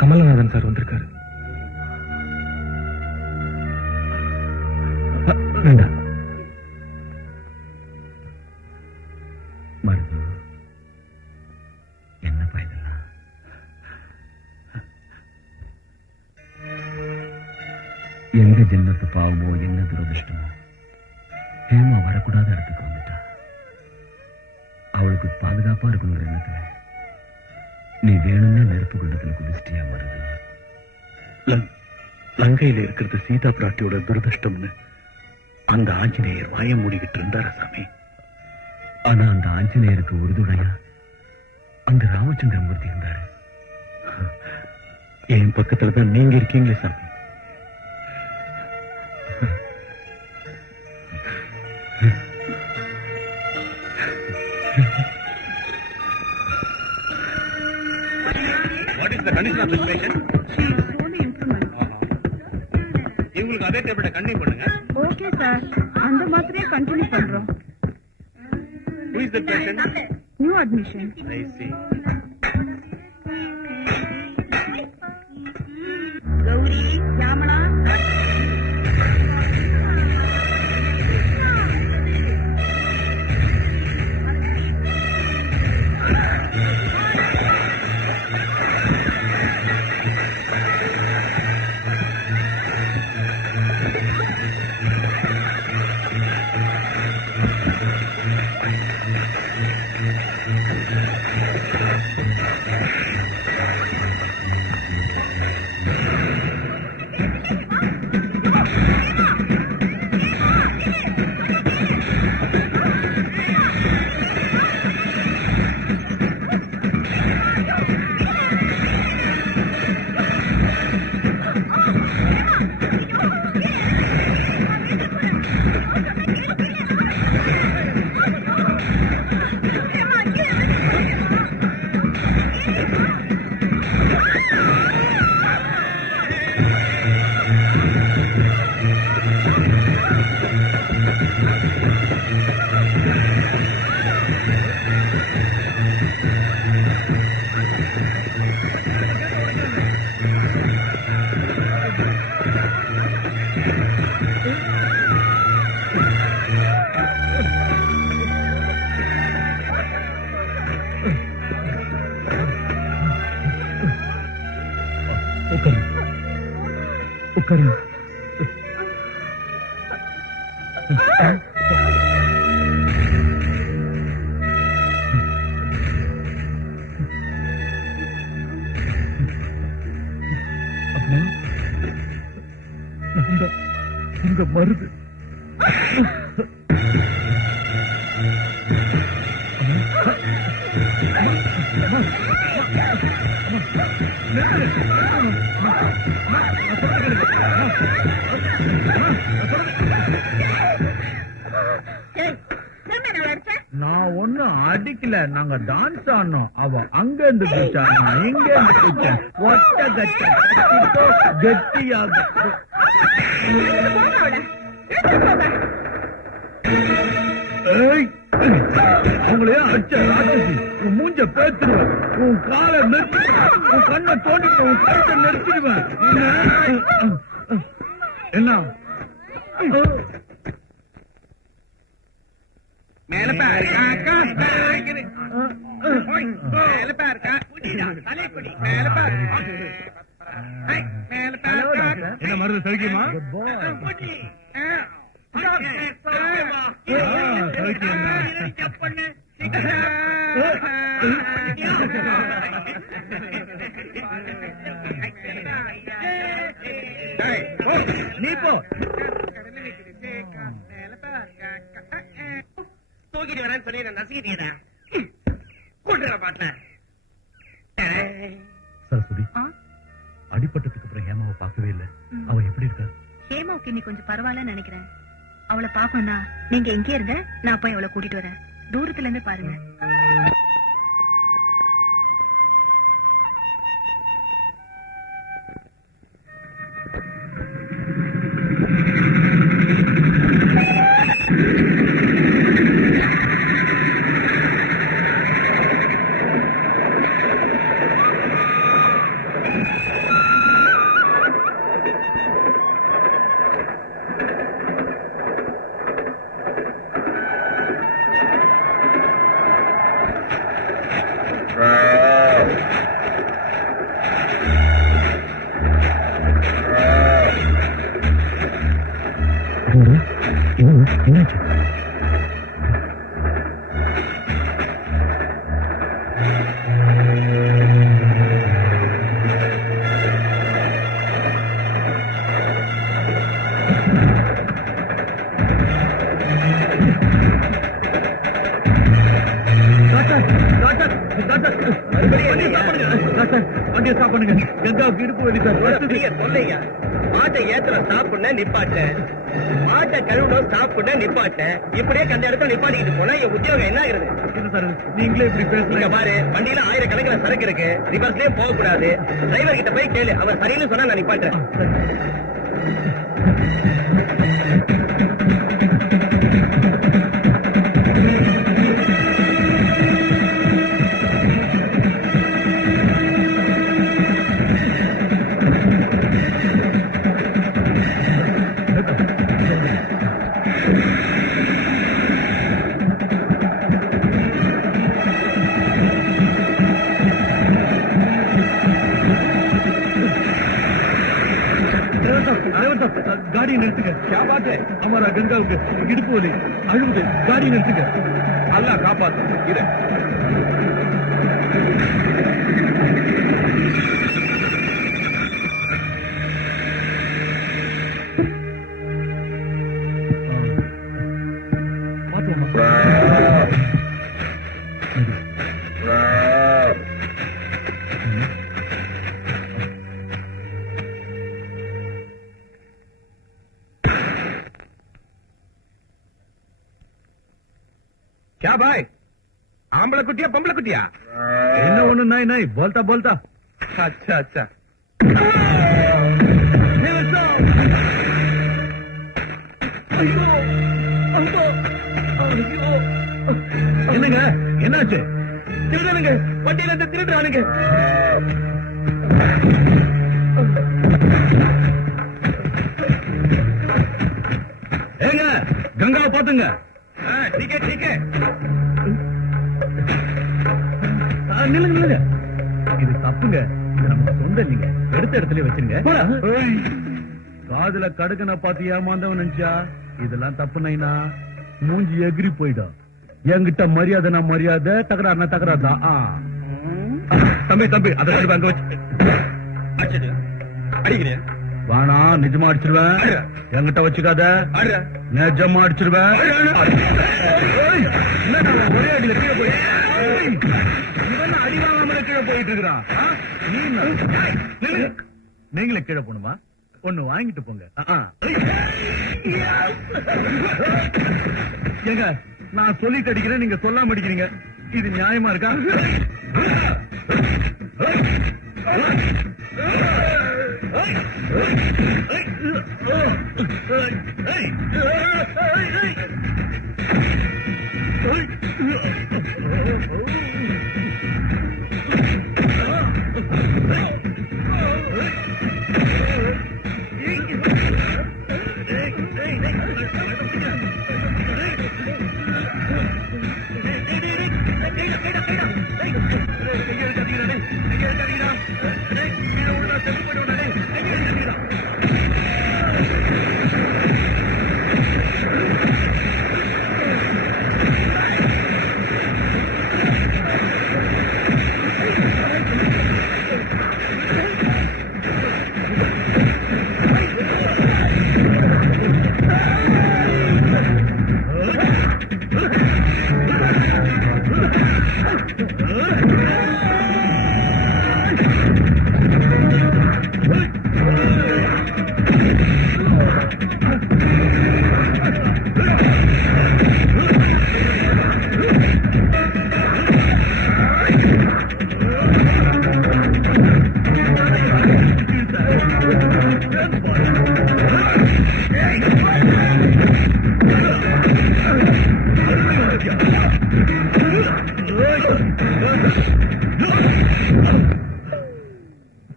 Kamalanathan sir வந்திருக்காரு. வேண்டாம். மருது என்ன பயந்தா? எந்த ஜென்மத்து பாவமோ என்ன துரதிருஷ்டமோ ஹேமா வரக்கூடாத இடத்துக்கு வந்துட்டா. அவளுக்கு பாதுகாப்பா இருக்கணுங்கிற எண்ணத்துல நீ வேணும்னே நெருப்பு குண்டத்துல குதிச்சிட்டியா மருது? லங்கையில இருக்கிறது சீதா பிராட்டியோட துரதிருஷ்டம்னு அந்த ஆஞ்சநேயர் வாய மூடிக்கிட்டு இருந்தார சாமி. ஆனா அந்த ஆஞ்சநேயருக்கு உறுதுணையா அந்த ராமச்சந்திரமூர்த்தி இருந்தாரு. என் பக்கத்துலதான் நீங்க இருக்கீங்களே சாமி. What is the condition of the patient? She is slowly improvement. இவங்களுக்கு அதே டேப்லெட் கண்டினியூ பண்ணுங்க. Okay sir. அந்த மாதிரியே கண்டினியூ பண்றோம். Who is the patient? New admission. I see. Gowri, யாமனா. உட்காருங்க. உங்க மருது நான் ஒண்ணு அடிக்கல, நாங்க டான்ஸ் ஆனோம். அவன் அங்க இருந்து குச்சான், நான் இங்க இருந்து குச்சேன். ஒட்ட கட்ட கெட்டியாக உங்களையும் அடிச்ச உன் மூஞ்ச பேத்துருவேன், உன் காலை நெரிச்சிடுவேன், உன் கண்ணை தோண்டிடுவேன், உன் கழுத்தை நெரிச்சிடுவேன். என்ன மேல பாருக்கா மேல பாருக்கா தலைக்குடி மேல பாருக்கா மேல பாருக்கா என்ன மருந்து சௌக்கியமா? நீ போ. தூக்கிட்டு வரேன்னு சொல்லி நசுக்கிட்டீடா கொண்டு வர பாட்டேன். சரஸ்வதி, அடிப்பட்டதுக்கு அப்புறம் ஹேமாவை பார்க்கவே இல்லை. அவ எப்படி இருக்கா? ஹேமாவுக்கு இன்னைக்கு கொஞ்சம் பரவாயில்லன்னு நினைக்கிறேன். அவளை பாக்கணும்னா நீங்க எங்கே இருங்க, நான் போய் அவளை கூட்டிட்டு வரேன். தூரத்துல இருந்து பாருங்க. என்னாச்சு? கங்காவுக்கு இடுப்பு வலி சார். சொல்லையா மாட்டை ஏத்துல சாப்பிட நிப்பாட்ட, மாட்டை கழுவணும் சாப்பிட நிப்பாட்ட, இப்படியே கண்ட இடத்துல நிப்பாட்டிக்கிட்டு போனா என் உத்தியோகம் என்ன ஆகுறது? சார் நீங்களே இப்படி இங்க பேசுறீங்க. பாரு, வண்டியில 1000 சரக்கு இருக்கு, ரிவர்ஸ்லயே போக கூடாது. டிரைவர் கிட்ட போய் கேளு, அவர் சரின்னு சொன்னா நான் நிப்பாட்டேன். गाड़ी நிறுத்துங்க. क्या बात है? हमारा गंगाவுக்கு இடுப்பு வலி அழுகுது. गाड़ी நிறுத்துங்க. அல்லாஹ் காப்பாத்து. இரு. क्या भाई, आंबला कुटिया बमला कुटिया? என்ன ஒண்ணு நாய் நாய் बोलता बोलता. अच्छा अच्छा. என்னங்க என்னாச்சு? திருடனுங்க, வண்டியில இருந்து திருடுறானுங்க. ஏங்க கங்காவை பாத்துங்க. ठीक है ठीक है. நில்லுங்க நில்லுங்க. இது தப்புங்க. இது நமக்கு சொந்த இல்லைங்க. எடுத்த இடத்துல வச்சிருங்க. காதுல கடுக்கன பார்த்து ஏமாந்தவன் நினைச்சா இதெல்லாம் தப்பு நைனா மூஞ்சி எகிரி போயிடும். என்கிட்ட மரியாதை மரியாதை, தகராறுனா தகராறு தான். தம்பி தம்பி அதை அங்க வச்சு அடிக்கிறேன். வானா நிஜமா அடிச்சிருவேன். என்கிட்ட வச்சுக்காத. நிஜமா அடிச்சிருவேன். ஒரே அடியில கீழே போய் இவன் அடி வாங்காமல கீழே போயிட்டு இருக்கிறான். நீங்களே கீழே போணுமா? ஒண்ணு வாங்கிட்டு போங்க. ஏங்க நான் சொல்லிட்டு அடிக்கிறேன், நீங்க சொல்லாம அடிக்கிறீங்க. இது நியாயமா இருக்கா?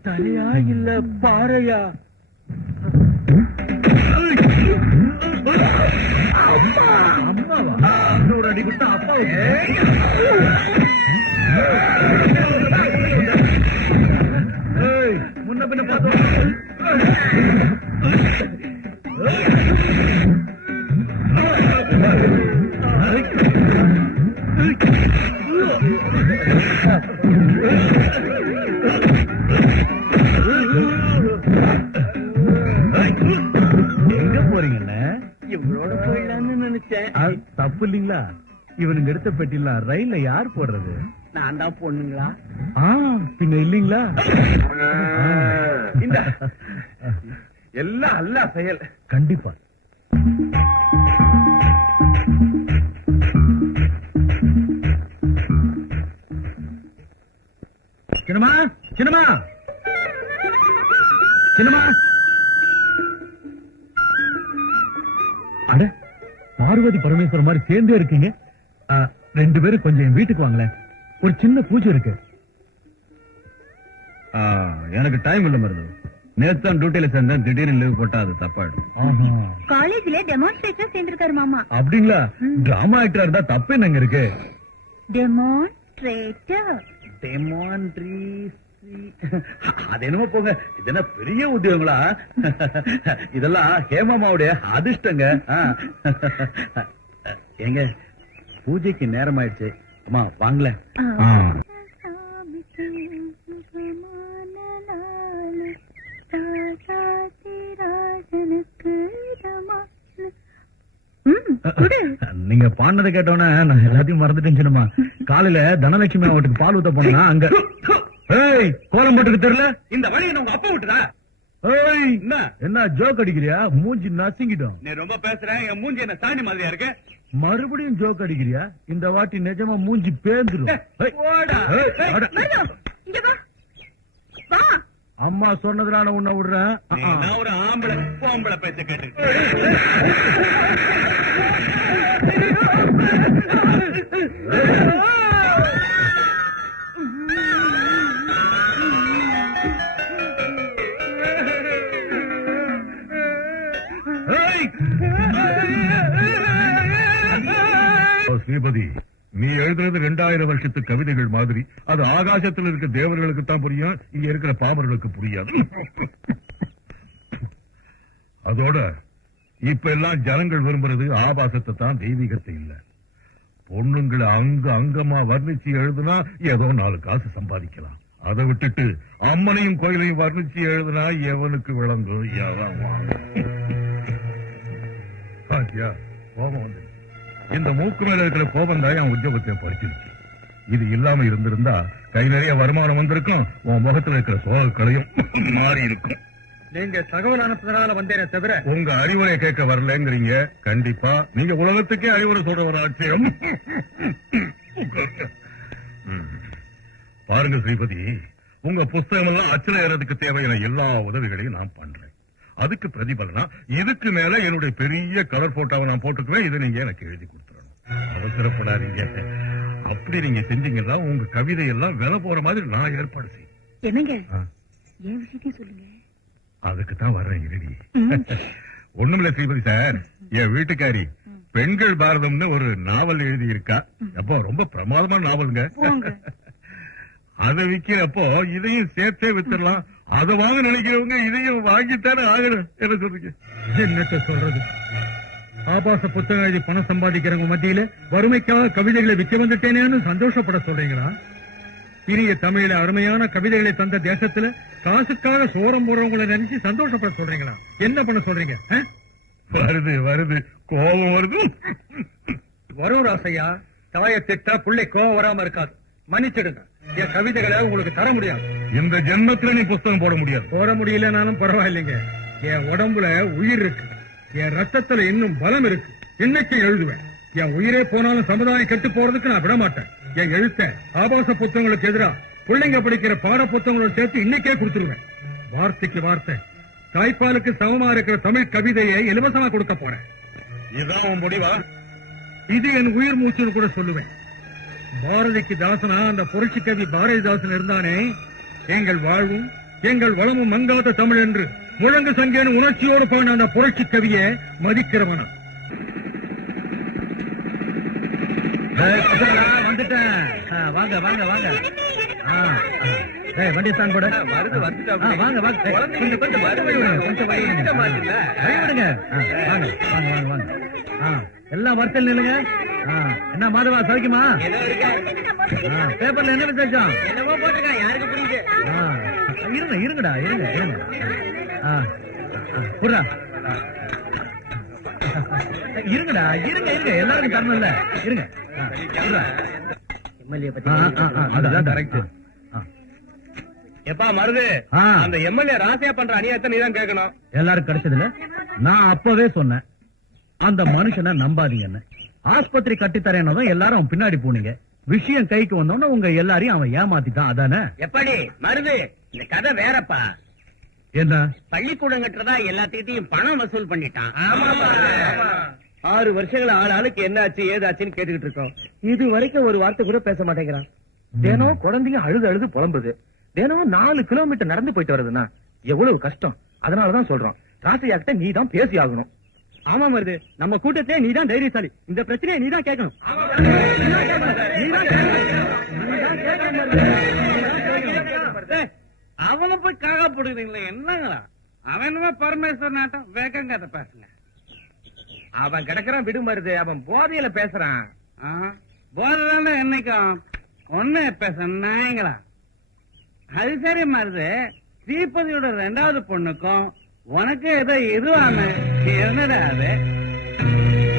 தலையா இல்ல பாறையா? அம்மாவா? இன்னொரு அடி விட்டா அப்பாவுக்கு முன்ன பின்ன பார்த்தோம். எங்க போறீங்கண்ணே? இவங்களோட போயிடலாம்னு நினைச்சேன். தப்பு இல்லீங்களா? இவனுங்க எடுத்த பெட்டில ரயில்ல யார் போடுறது? நான் தான் பொண்ணுங்களா? பின்ன இல்லீங்களா? இந்த எல்லாம் அல்ல செயல். கண்டிப்பா. சின்னமா, சின்னமா, சின்னமா. அட, பார்வதி பரமேஸ்வரர் மாதிரி சேர்ந்தே இருக்கீங்க. ரெண்டு பேரும் கொஞ்சம் என் வீட்டுக்கு வாங்களேன். ஒரு சின்ன பூஜை இருக்கு. எனக்கு டைம் இல்ல மருது. நேத்து தான் டியூட்டில சேர்ந்தேன். திடீர்னு லீவ் போட்டா அது தப்பாயிடும். காலேஜ்ல டெமான்ஸ்ட்ரேஷன் சேர்ந்திருக்காரு மாமா. அப்படிங்களா? டிராமா ஆக்டரா இருந்தா தப்பு என்னங்க இருக்கு? டெமான்ஸ்ட்ரேட்டர். அது என்னமோ போங்க. இது என்ன பெரிய உத்தியோகங்களா? இதெல்லாம் ஹேமாமாவுடைய அதிர்ஷ்டங்க. ஏங்க, பூஜைக்கு நேரம் ஆயிடுச்சு. அம்மா வாங்கல. நீங்க பாடினதை கேட்டோன்னே நான் எல்லாத்தையும் மறந்துட்டேன் சின்னம்மா. காலையில தனலட்சுமி அவட்டுக்கு பால் ஊத்த போனா அங்க கோலம் போட்டுக்கு தெரியல. இந்த வழி உங்க அப்பா விட்டுதா? என்ன ஜோக் அடிக்கிறியா? மூஞ்சி நசிங்கிட்டோம். நீ ரொம்ப பேசுற. என் மூஞ்சி என்ன சாணி மாதிரியா இருக்கு? மறுபடியும் ஜோக் அடிக்கிறியா? இந்த வாட்டி நிஜமா மூஞ்சி பேந்துரும். அம்மா சொன்னதுனால உன்னை விடுறேன். நான் ஒரு ஆம்பளை பொம்பளை பேச கேட்டு ஸ்ரீபதி, நீ எழுதுறது 2000 வருஷத்து கவிதைகள் மாதிரி. அது ஆகாசத்தில் இருக்க தேவர்களுக்கு தான் புரியும், இங்க இருக்கிற பாமர்களுக்கு புரியாது. அதோட இப்ப எல்லாம் ஜனங்கள் விரும்புறது ஆபாசத்தை தான், தெய்வீகத்தை இல்ல. பொண்ணுங்களை அங்கமா வர்ணிச்சு எழுதுனா ஏதோ 4 காசு சம்பாதிக்கலாம். அதை விட்டுட்டு அம்மனையும் கோயிலையும் வர்ணிச்சு எழுதுனா எவனுக்கு விளங்கும்? கோபம் வந்து இந்த மூக்கு மேல இருக்கிற கோபம் தான் என் உத்தியோகத்தை பறிச்சிருச்சு. இது இல்லாம இருந்திருந்தா கை நிறைய வருமானம் வந்திருக்கும், உன் முகத்துல இருக்கிற சோகக்களையும் மாறி இருக்கும். நீங்க தகவல் அனுப்புறதுனால வந்தேனே தவிர உங்க அறிவுரை கேட்க வரலங்கிறீங்க. கண்டிப்பா நீங்க உலகத்துக்கே அறிவுரை சொல்ற ஒரு ஆட்சியம். பாருங்க ஸ்ரீபதி, உங்க புஸ்தகம் எல்லாம் அச்சல ஏறதுக்கு தேவையான எல்லா உதவிகளையும் நான் பண்றேன். அதுக்கு பிரதிபலனா இதுக்கு மேல என்னுடைய பெரிய கலர் போட்டோவை நான் போட்டுக்குவேன். இதை நீங்க எனக்கு எழுதி கொடுத்துடணும். அவசரப்படாதீங்க. அப்படி நீங்க செஞ்சீங்கன்னா உங்க கவிதை எல்லாம் விலை போற மாதிரி நான் ஏற்பாடு செய்யும். என்னங்க ஏன் விஷயத்தையும் சொல்லுங்க. அதுக்கு தான் வர்றேன். இருடி. ஒண்ணுமில்ல ஸ்ரீபதி சார், என் வீட்டுக்காரி பெண்கள் பாரதம்னு ஒரு நாவல் எழுதி இருக்கா. அப்போ ரொம்ப பிரமாதமான நாவலுங்க. அதை விக்கிறப்போ இதையும் சேர்த்தே வித்துடலாம். அதை வாங்க நினைக்கிறவங்க இதையும் வாங்கித்தானே ஆகணும். என்ன சொல்றீங்க? என்னத்த சொல்றது? ஆபாச புத்தகம் எழுதி பணம் சம்பாதிக்கிறவங்க மத்தியில வறுமைக்காக கவிதைகளை விற்க வந்துட்டேனேன்னு சந்தோஷப்பட சொல்றீங்களா? இனிய தமிழில அருமையான கவிதைகளை தந்த தேசத்துல காசுக்காக சோரம் போறவங்களை நினைச்சு சந்தோஷப்பட சொல்றீங்களா? என்ன பண்ண சொல்றீங்க? வருது கோபம் வருது. வரும் ராசையா. தாயை திட்டா பிள்ளை கோபம் வராம இருக்காது. மன்னிச்சிடுங்க. என் கவிதைகளை உங்களுக்கு தர முடியாது. இந்த ஜென்மத்துல நீ புஸ்தகம் போட முடியாது. போட முடியலனாலும் பரவாயில்லைங்க. என் உடம்புல உயிர் இருக்கு. என் ரத்தத்துல இன்னும் பலம் இருக்கு. இன்னைக்கு எழுதுவேன். என் உயிரே போனாலும் சமுதாயம் கெட்டு போறதுக்கு நான் விட மாட்டேன். என் எழுத்த ஆபாச புத்தகங்களுக்கு எதிராக பிள்ளைங்க படிக்கிற பாட புத்தகங்களோட சேர்த்து இன்னைக்கே கொடுத்துருவேன். வார்த்தைக்கு வார்த்தை தாய்ப்பாலுக்கு சமமா இருக்கிற தமிழ் கவிதையை இலவசமா கொடுக்க போறேன். இதுதான் உன் முடிவா? இது என் உயிர் மூச்சுன்னு கூட சொல்லுவேன். பாரதிக்கு தாசனா அந்த புரட்சி கவி பாரதிதாசன் இருந்தானே, எங்கள் வாழ்வும் எங்கள் வளமும் மங்காத தமிழ் என்று முழங்கு சங்கேன்னு உணர்ச்சியோடு பாடின அந்த புரட்சி கவியை மதிக்கிறவனா. வந்துட்டேன். வாங்க வாங்க வாங்க. வண்டி ஸ்டாண்ட் போட வாங்க வாங்க. கொஞ்சம் கொஞ்சம் வழி விடுங்க. வாங்க வாங்க வாங்க வாங்க. எல்லாம் வர்த்தல் நில்லுங்க. என்ன மாதவா சௌக்கியமா? பேப்பர்ல என்ன விசேஷம்? என்னவோ போட்டிருக்கான், யாருக்கு புரியுது? இருங்க இருங்கடா இருங்க இருங்க. புறா இருங்கடா இருங்க இருங்க, எல்லாருக்கும் தரணும் இல்ல, இருங்க. எம்எல்ஏ பத்தி அதுதான் கரெக்ட். எப்பா மருது, அந்த எம்எல்ஏ ராசியா பண்ற அநியாயத்தை நீதான் கேட்கணும். எல்லாரும் கிடைச்சதுல நான் அப்பவே சொன்னேன், அந்த மனுஷனை நம்பாதீங்கன்னு. ஆஸ்பத்திரி கட்டித்தரேன்னதும் எல்லாரும் பின்னாடி போனீங்க. விஷயம் கைக்கு வந்தோன்னு உங்க எல்லாரையும் அவன் ஏமாத்திட்டான், அதானே? எப்படி மருது, இந்த கதை வேறப்பா. என்ன? பள்ளிக்கூடம் கட்டுறதா எல்லாத்துக்கிட்டையும் பணம் வசூல் பண்ணிட்டான். 6 வருஷங்கள் ஆளுக்கு என்ன ஆச்சு ஏதாச்சுன்னு கேட்டுக்கிட்டு இருக்கோம். இது வரைக்கும் ஒரு வார்த்தை கூட பேச மாட்டேங்கிறான். தினம் குழந்தைங்க அழுது அழுது புலம்புது. தினம் 4 கிலோமீட்டர் நடந்து போயிட்டு வருதுன்னா எவ்வளவு கஷ்டம். அதனாலதான் சொல்றோம், ராசையாக்கிட்ட நீ தான் பேசி ஆகணும். ஆமா மருது, நம்ம கூட்டத்திலே நீதான் தைரியசாலி. இந்த பிரச்சனையை நீதான் கேட்கணும். அவனை போய் காக போடுறீங்களே, என்னங்களா? அவனுமே பரமேஸ்வரன் நாட்டம் வேகம் கதை பேசுங்க. அவன் கிடக்குறான், விடு மருது. அவன் போதையில பேசுறான். போதான என்னைக்கும் ஒன்னு பேச நாயங்களா? அது சரி மருது, தீபதியோட 2வது பொண்ணுக்கும் உனக்கு ஏதோ இதுவாம என்னடா அது?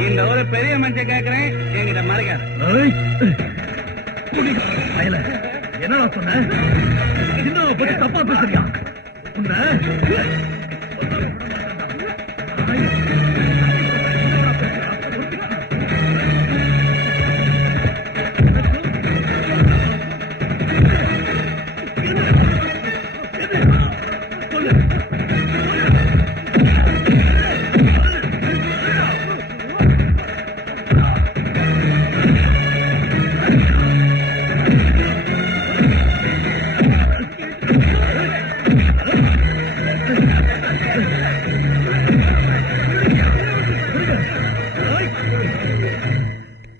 இந்த ஒரு பெரிய மனுஷன் கேக்குறேன், என்கிட்ட மறைக்காத. என்னடா சொன்ன? இன்னும் பத்தி தப்பா பேசுறியா?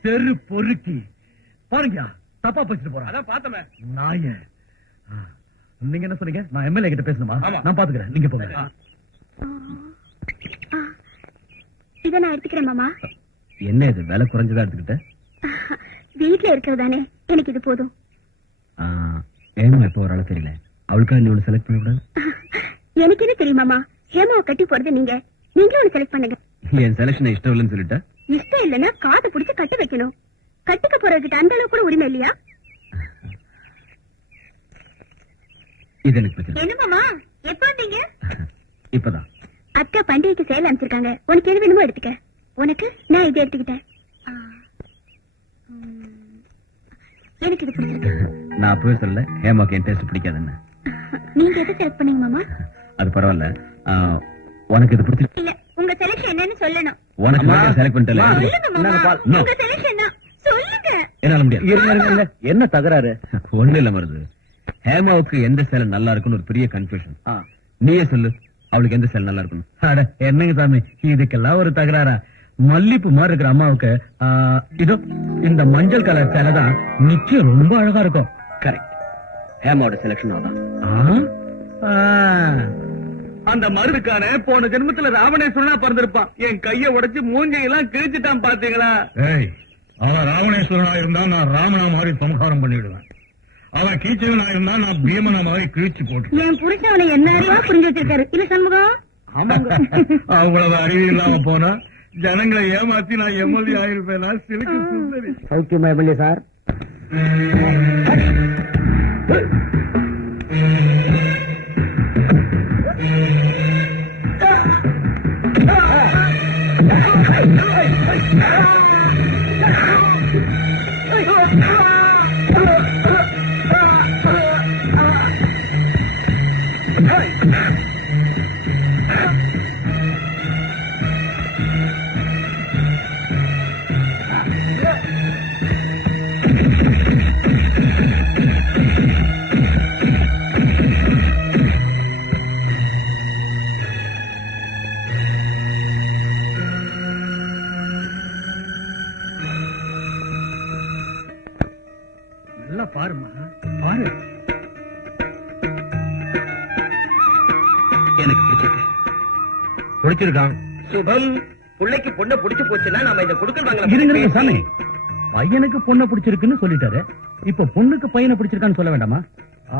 தெரு பொறுக்கி பாருங்க, தப்பா பேசிட்டு போறேன். அதான் பார்த்தமே நாய. நீங்க என்ன சொன்னீங்க? நான் எம்எல்ஏ கிட்ட பேசணுமா? ஆமா. நான் பாத்துக்கிறேன், நீங்க போங்க. இதை நான் எடுத்துக்கிறேன் மாமா. என்ன இது விலை குறைஞ்சதா எடுத்துக்கிட்ட? வீட்டுல இருக்கிறதானே, எனக்கு இது போதும். ஏமா இப்ப ஒரு ஆளு தெரியல, அவளுக்கா நீ ஒண்ணு செலக்ட் பண்ணக்கூடாது? எனக்கு என்ன தெரியுமாமா, ஹேமாவை கட்டி போறது நீங்க. நீங்களும் ஒண்ணு செலக்ட் பண்ணுங்க. என் செலக்ஷன் இஷ்டம் இல்லைன்னு சொல்லிட்ட? இஷ்டம் இல்லைன்னா காதை பிடிச்சு கட்டு வைக்கணும். கட்டுக்க போறதுக்கு அந்த அளவு கூட உரிமை இல்லையா? இது எனக்கு பிரச்சனை. என்ன மாமா, எப்ப வந்தீங்க? இப்பதான். அக்கா பண்டிகைக்கு சேலை அமைச்சிருக்காங்க, உனக்கு எது வேணுமோ எடுத்துக்க. உனக்கு நான் இதை எடுத்துக்கிட்டேன். எனக்கு இது பிடிச்சிருக்கு. நான் அப்பவே சொல்லல ஹேமாக்கு என் டேஸ்ட் பிடிக்காதுன்னு. நீங்க எதை செலக்ட் பண்ணீங்க மாமா? அது பரவாயில்ல. உனக்கு இது பிடிச்சி இல்ல, உங்க செலக்ஷன் என்னன்னு சொல்லணும். உனக்கு செலக்ட் பண்ணிட்டல. சொல்லுங்க மாமா, உங்க செலக்ஷன் என்ன சொல்லுங்க. என்னால முடியாது. என்ன தகராறு? ஒண்ணு இல்ல மருது, ஹேமாவுக்கு எந்த சேலை நல்லா இருக்குன்னு ஒரு பெரிய கன்ஃபியூஷன். நீயே சொல்லு, அவளுக்கு எந்த சேலை நல்லா இருக்கணும்? என்னங்க சாமி, இதுக்கெல்லாம் ஒரு தகராறா? மல்லிப்பூ மாதிரி இருக்கிற அம்மாவுக்கு இதோ இந்த மஞ்சள் கலர் சேலை தான் நிச்சயம் ரொம்ப அழகா இருக்கும். கரெக்ட், ஹேமாவோட செலக்ஷன் தான். அந்த மருதுக்கான போன ஜென்மத்துல ராவணேஸ்வரனா பிறந்திருப்பான். என் கைய உடைச்சு மூஞ்சையெல்லாம் கிழிச்சிட்டான், பாத்தீங்களா? அவன் ராவணேஸ்வரனா இருந்தா நான் ராமனா மாதிரி சம்ஹாரம் பண்ணிடுவேன். அவன் கீச்சகனா இருந்தா நான் பீமனா மாதிரி கிழிச்சு போட்டு. என் புருஷன் அவனை என்ன அறிவா புரிஞ்சு வச்சிருக்காரு இல்ல சண்முகம்? அவ்வளவு அறிவு இல்லாம போனா ஜனங்களை ஏமாத்தி நான் எம்எல்ஏ ஆயிருப்பேன். சிலுக்கு சுந்தரி. சௌக்கியமா எம்எல்ஏ சார்? பாருமா, பாரு. எனக்கு பிடிச்சிருக்கு. பிடிச்சிருக்கான். சுபம், பிள்ளைக்கு பொண்ணை பிடிச்சு போச்சுன்னா நாம இதை கொடுக்கறாங்க. இருங்க சாமி, பையனுக்கு பொண்ணை பிடிச்சிருக்குன்னு சொல்லிட்டாரு. இப்ப பொண்ணுக்கு பையனை பிடிச்சிருக்கான்னு சொல்ல வேண்டாமா?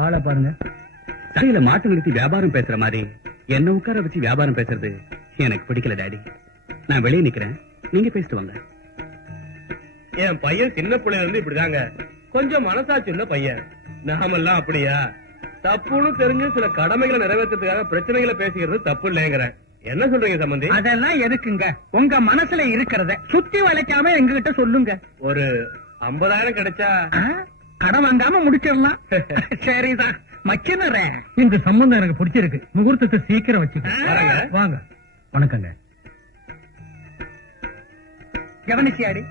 ஆளை பாருங்க. கடையில மாட்டு நிறுத்தி வியாபாரம் பேசுற மாதிரி என்ன உட்கார வச்சு வியாபாரம் பேசுறது எனக்கு பிடிக்கல டாடி. நான் வெளியே நிக்கிறேன், நீங்க பேசிட்டு வாங்க. என் பையன் சின்ன பிள்ளைல இருந்து இப்படிதாங்க, கொஞ்சம் மனசாட்சி உள்ள பையன். நாமெல்லாம் அப்படியா? தப்புன்னு தெரிஞ்சு சில கடமைகளை நிறைவேற்றதுக்காக பிரச்சனைகளை பேசிக்கிறது தப்பு இல்லைங்கிறேன். என்ன சொல்றீங்க சம்பந்தி? அதெல்லாம் எதுக்குங்க? உங்க மனசுல இருக்கிறத சுத்தி வளைக்காம எங்ககிட்ட சொல்லுங்க. ஒரு 50,000 கிடைச்சா கடன் வாங்காம முடிச்சிடலாம். சரிதான் மச்சினரே, இந்த சம்பந்தம் எனக்கு பிடிச்சிருக்கு. முகூர்த்தத்தை சீக்கிரம் வச்சுக்க. வாங்க. வாங்க. வணக்கங்க. கவனிச்சியாடி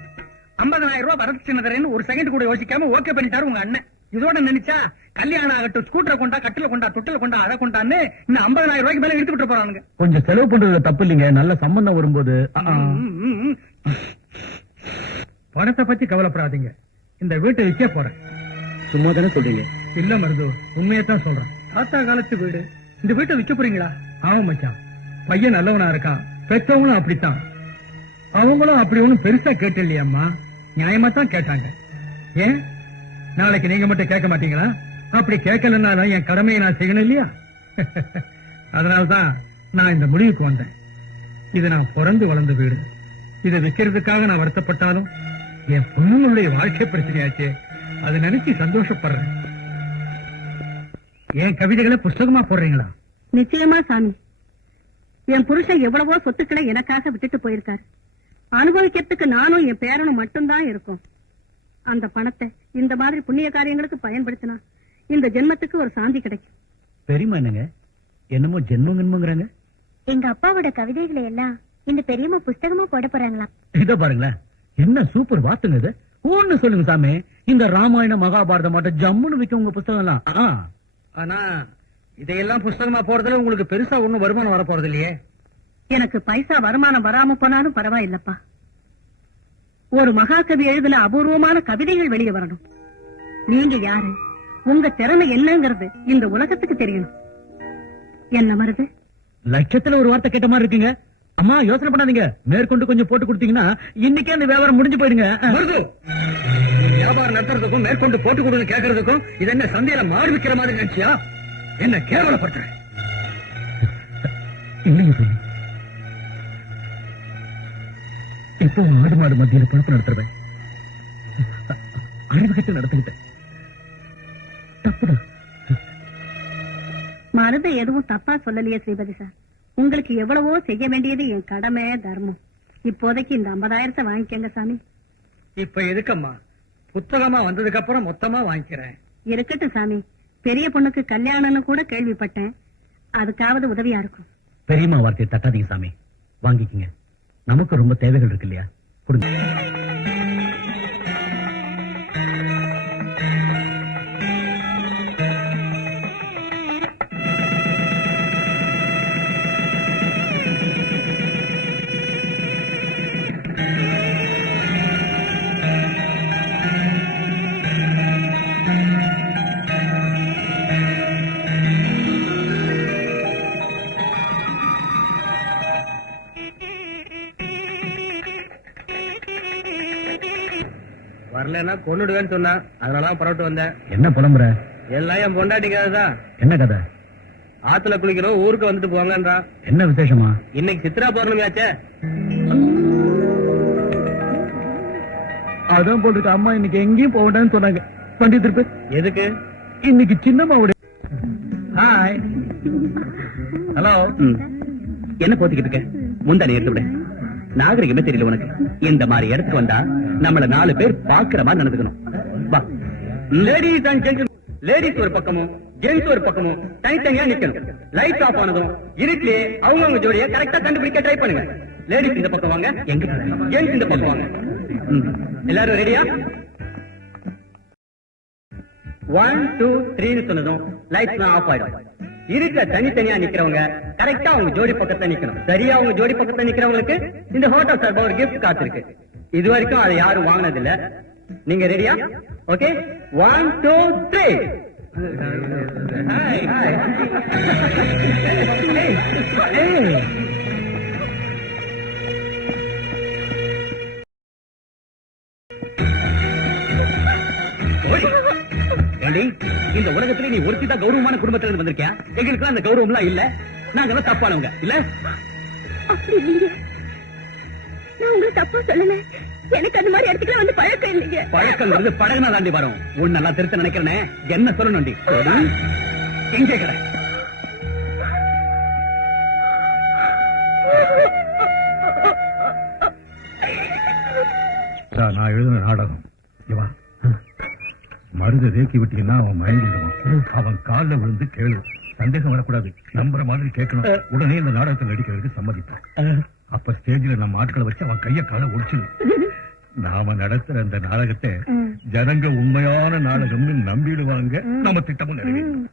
50,000 ரூபாய் வரதட்சணைன்னு ஒரு செகண்ட் கூட யோசிக்காம ஓகே பண்ணிட்டாரு உங்க அண்ணன். இதோட நினைச்சா கல்யாணம் ஆகட்டும், ஸ்கூட்டரை கொண்டா, கட்டில கொண்டா, தொட்டில கொண்டா, அதை கொண்டான்னு இன்னும் 50,000 ரூபாய்க்கு மேல எடுத்து விட்டு போறானுங்க. கொஞ்சம் செலவு பண்றது தப்பு இல்லைங்க, நல்ல சம்பந்தம் வரும்போது. பணத்தை பத்தி கவலைப்படாதீங்க. இந்த வீட்டை விற்க போறேன். சும்மா தானே சொல்றீங்க? இல்ல மருத்துவர், உண்மையத்தான் சொல்றேன். தாத்தா காலத்து வீடு, இந்த வீட்டை விற்க போறீங்களா? ஆமா மச்சான், பையன் நல்லவனா இருக்கான், பெற்றவங்களும் அப்படித்தான். அவங்களும் அப்படி ஒண்ணும் பெருசா கேட்டு இல்லையம்மா, நியாயமா தான் கேட்டாங்க. ஏன் நாளைக்கு நீங்க மட்டும் கேட்க மாட்டீங்களா? அப்படி கேட்கலன்னாலும் என் கடமையை நான் செய்யணும் இல்லையா? அதனால்தான் நான் இந்த முடிவுக்கு வந்தேன். இது நான் பிறந்து வளர்ந்த வீடு. இதை விற்கிறதுக்காக நான் வருத்தப்பட்டாலும் என் பொண்ணுங்களுடைய வாழ்க்கை பிரச்சனையாச்சு, அதை நினைச்சு சந்தோஷப்படுறேன். என் கவிதைகளை புஸ்தகமா போடுறீங்களா? நிச்சயமா சாமி. என் புருஷன் எவ்வளவோ சொத்துக்களை எனக்காக விட்டுட்டு போயிருக்காரு. அனுபவிக்கிறதுக்கு நானும் என் பேரனும் மட்டும்தான் இருக்கும். அந்த பணத்தை இந்த மாதிரி புண்ணிய காரியங்களுக்கு பயன்படுத்தினா இந்த ஜென்மத்துக்கு ஒரு சாந்தி கிடைக்கும். பெரியமா என்னங்க என்னமோ ஜென்மங்கிறாங்க? எங்க அப்பாவோட கவிதைகளை எல்லாம் இந்த பெரியம்மா புஸ்தகமா போட போறாங்களாம். இத பாருங்களேன், என்ன சூப்பர் வார்த்தைங்க இது. ஒண்ணு சொல்லுங்க சாமி, இந்த ராமாயண மகாபாரதம் மட்டும் ஜம்முன்னு விற்க உங்க புஸ்தகம் எல்லாம். ஆனா இதையெல்லாம் புஸ்தகமா போறதுல உங்களுக்கு பெருசா ஒண்ணும் வருமானம் வர போறது இல்லையே. எனக்கு பைசா வருமானம் வராம போனாலும் பரவாயில்லப்பா. ஒரு மகாகவி எழுதின அபூர்வமான கவிதைகள் வெளியே வரணும். நீங்க யாரு, உங்க திறமை என்னங்கிறது இந்த உலகத்துக்கு தெரியணும். என்ன வருது? லட்சத்துல ஒரு வார்த்தை கேட்ட மாதிரி இருக்குங்க. அம்மா யோசனை பண்ணாதீங்க, மேற்கொண்டு கொஞ்சம் போட்டு கொடுத்தீங்கன்னா இன்னைக்கே அந்த வியாபாரம் முடிஞ்சு போயிடுங்க. வருது. வியாபாரம் நடத்துறதுக்கும் மேற்கொண்டு போட்டு கொடுன்னு கேட்கறதுக்கும் இது என்ன சந்தையில மாடு விக்கிற மாதிரி நினைச்சியா? என்ன கேவலப்படுத்துற? இல்லைங்க சொல்லி இப்போ ஆடு மாடு மத்தியில பொறுப்பு நடத்துறேன். அறிவு கட்டு நடத்துக்கிட்டேன். தப்புதான். மருத எதுவும் தப்பா சொல்லலையே ஸ்ரீபதி சார். உங்களுக்கு எவ்வளவோ செய்ய வேண்டியது என் கடமை, தர்மம். இப்போதைக்கு இந்த 50,000 வாங்கிக்கங்க சாமி. இப்ப எதுக்கம்மா? புத்தகமா வந்ததுக்கு அப்புறம் மொத்தமா வாங்கிக்கிறேன். இருக்கட்டும் சாமி, பெரிய பொண்ணுக்கு கல்யாணம்னு கூட கேள்விப்பட்டேன். அதுக்காவது உதவியா இருக்கும். பெரியம்மா வார்த்தையை தட்டாதீங்க சாமி, வாங்கிக்கங்க. நமக்கு ரொம்ப தேவைகள் இருக்கு இல்லையா? கொடுங்க. வரலன்னா கொன்னுடுவேன்னு சொன்னா, அதனாலதான் புறப்பட்டு வந்தேன். என்ன புலம்புற? எல்லாம் என் பொண்டாட்டிக்காதான். என்ன கதை? ஆத்துல குளிக்கிறோம், ஊருக்கு வந்துட்டு போங்கன்றா. என்ன விசேஷமா? இன்னைக்கு சித்ரா பௌர்ணமி ஆச்சே. அதான் போட்டுருக்கு. அம்மா இன்னைக்கு எங்கேயும் போகணும்னு சொன்னாங்க. வண்டி திருப்பு. எதுக்கு? இன்னைக்கு சின்னம்மாவுடைய. ஹாய். ஹலோ. என்ன போத்திக்கிட்டு இருக்க? முந்தாடி எடுத்து விட. நாகரிகமே தெரியல உனக்கு. இந்த மாதிரி இடத்துக்கு வந்தா நம்மள 4 பேர் பாக்குற மாதிரி நடந்துக்கணும். வா. லேடிஸ் அண்ட் ஜென்டில்மேன், லேடிஸ் ஒரு பக்கமும் ஜென்ஸ் ஒரு பக்கமும் தனித்தனியா நிக்கணும். லைட் ஆஃப் ஆனதும் இருட்டிலே அவங்க ஜோடியை கரெக்டா கண்டுபிடிக்க ட்ரை பண்ணுங்க. லேடிஸ் இந்த பக்கம் வாங்க, எங்க? ஜென்ஸ் இந்த பக்கம் வாங்க. எல்லாரும் ரெடியா? 1 2 3 சொன்னதும் லைட்ஸ் ஆஃப் ஆயிடும். இருக்க தனித்தனியா நிக்கிறவங்க கரெக்டா அவங்க ஜோடி பக்கத்துல நிக்கணும். சரியா அவங்க ஜோடி பக்கத்துல நிக்கிறவங்களுக்கு இந்த ஹோட்டல் சார்பா ஒரு கிஃப்ட் காத்திருக்கு. இது வரைக்கும் அதை யாரும் வாங்கினது இல்ல. நீங்க ரெடியா? ஓகே, 1 2 3. இந்த உலகத்துல நீ ஒருத்திதான் கௌரவமான குடும்பத்துல இருந்து வந்திருக்கியா? எங்களுக்கு அந்த கௌரவம் எல்லாம் இல்ல. நாங்க தப்பானவங்க இல்ல. அப்படி இல்லைங்க, நான் உங்களுக்கு தப்பா சொல்லல. எனக்கு அந்த மாதிரி இடத்துக்கு வந்து பழக்கம் இல்லைங்க. பழக்கம் பழகினா தாண்டி வரும். உன் நல்லா திருத்த நினைக்கிறேனே, என்ன சொல்லணும்டி? எங்கே கடை? நான் எழுதின நாடகம் இவன் மருந்தை தேக்கி விட்டீங்கன்னா அவன் மயங்கிடுவான். அவன் காலில் விழுந்து கேளு, சந்தேகம் வரக்கூடாது, நம்புற மாதிரி கேட்கணும். உடனே இந்த நாடகத்தை நடிக்கிறதுக்கு சம்மதிப்பான். அப்ப ஸ்டேஜ்ல நம்ம ஆட்களை வச்சு அவன் கைய கால ஒடிச்சிடு. நாம நடத்துற அந்த நாடகத்தை ஜனங்க உண்மையான நாடகம்னு நம்பிடுவாங்க. நம்ம திட்டமும் நிறைவேறும்.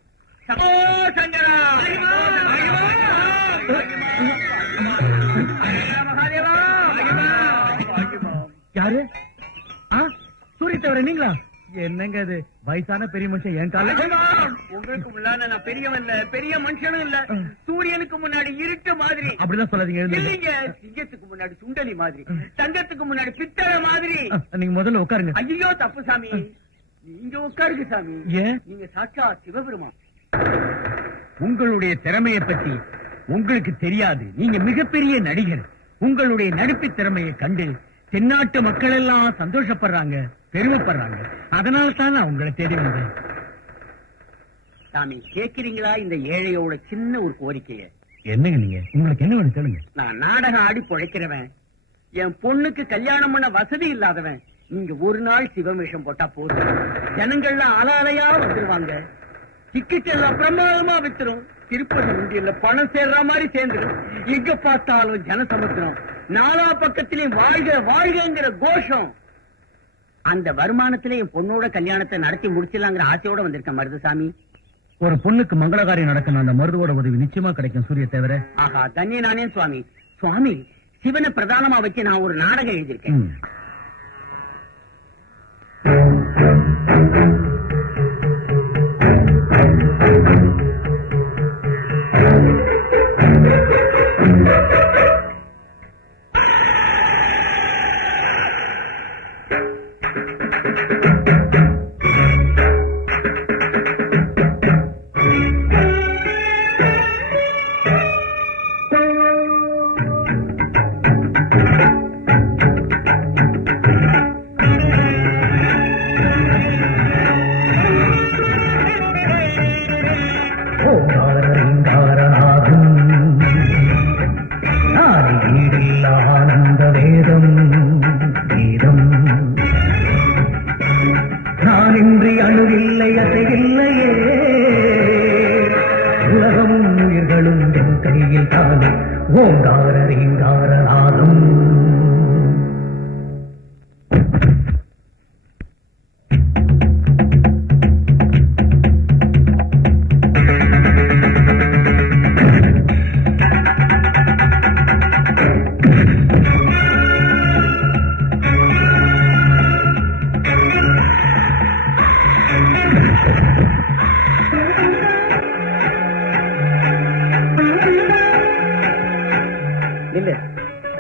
யாரு? சூரிய தவிர நீங்களா? என்னங்க அது வயசான பெரிய மனுஷன் என் கால உங்களுக்கு முன்னாடி நான் பெரியவன் இல்ல, பெரிய மனுஷனும் இல்ல. சூரியனுக்கு முன்னாடி இருட்டு மாதிரி. அப்படிதான் சொல்லாதீங்க. இல்லைங்க, சிங்கத்துக்கு முன்னாடி சுண்டலி மாதிரி, தங்கத்துக்கு முன்னாடி பித்தளை மாதிரி. நீங்க முதல்ல உட்காருங்க. ஐயோ தப்பு சாமி, நீங்க உட்காருங்க சாமி. ஏன்? நீங்க சாட்சா சிவபெருமான். உங்களுடைய திறமையை பத்தி உங்களுக்கு தெரியாது. நீங்க மிகப்பெரிய நடிகர். உங்களுடைய நடிப்பு திறமையை கண்டு தென்னாட்டு மக்கள் எல்லாம் சந்தோஷப்படுறாங்க, பெருமைப்படுறாங்க. அதனால தான் நான் உங்களை தேடி வந்தேன். சாமி, கேட்கிறீங்களா இந்த ஏழையோட சின்ன ஒரு கோரிக்கைய? என்னங்க நீங்க? உங்களுக்கு என்ன வேணும் சொல்லுங்க. நான் நாடகம் ஆடி பொழைக்கிறவன், என் பொண்ணுக்கு கல்யாணம் பண்ண வசதி இல்லாதவன். நீங்க ஒரு நாள் சிவமேஷம் போட்டா போதும், ஜனங்கள்லாம் அலையா வந்துருவாங்க. டிக்கெட் எல்லாம் பிரமாதமா வித்துரும். திருப்பதி உண்டியல்ல பணம் சேர்ற மாதிரி சேர்ந்துடும். எங்க பார்த்தாலும் ஜனசமுத்திரம், நாலா பக்கத்திலேயும் வாழ்க வாழ்கிற கோஷம். அந்த வருமானத்திலே என் பொண்ணோட கல்யாணத்தை நடத்தி முடிச்சிடலாங்கிற ஆசையோட வந்திருக்கேன் மருதுசாமி. ஒரு பொண்ணுக்கு மங்களகாரியம் நடக்கணும், அந்த மருதுவோட உதவி நிச்சயமா கிடைக்கும் சூரிய தவிர. ஆஹா, தண்ணி நானே சுவாமி. சுவாமி, சிவனை பிரதானமா வச்சு நான் ஒரு நாடகம் எழுதியிருக்கேன்.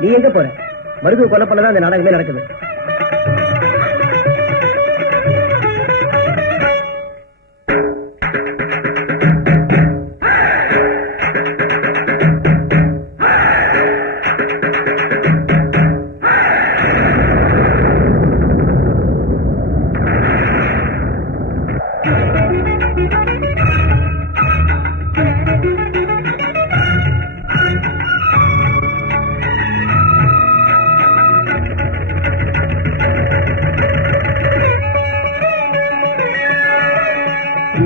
நீ எங்க போற? மருத்துவ கொலை பண்ணதான் அந்த நாடகமே நடக்குது.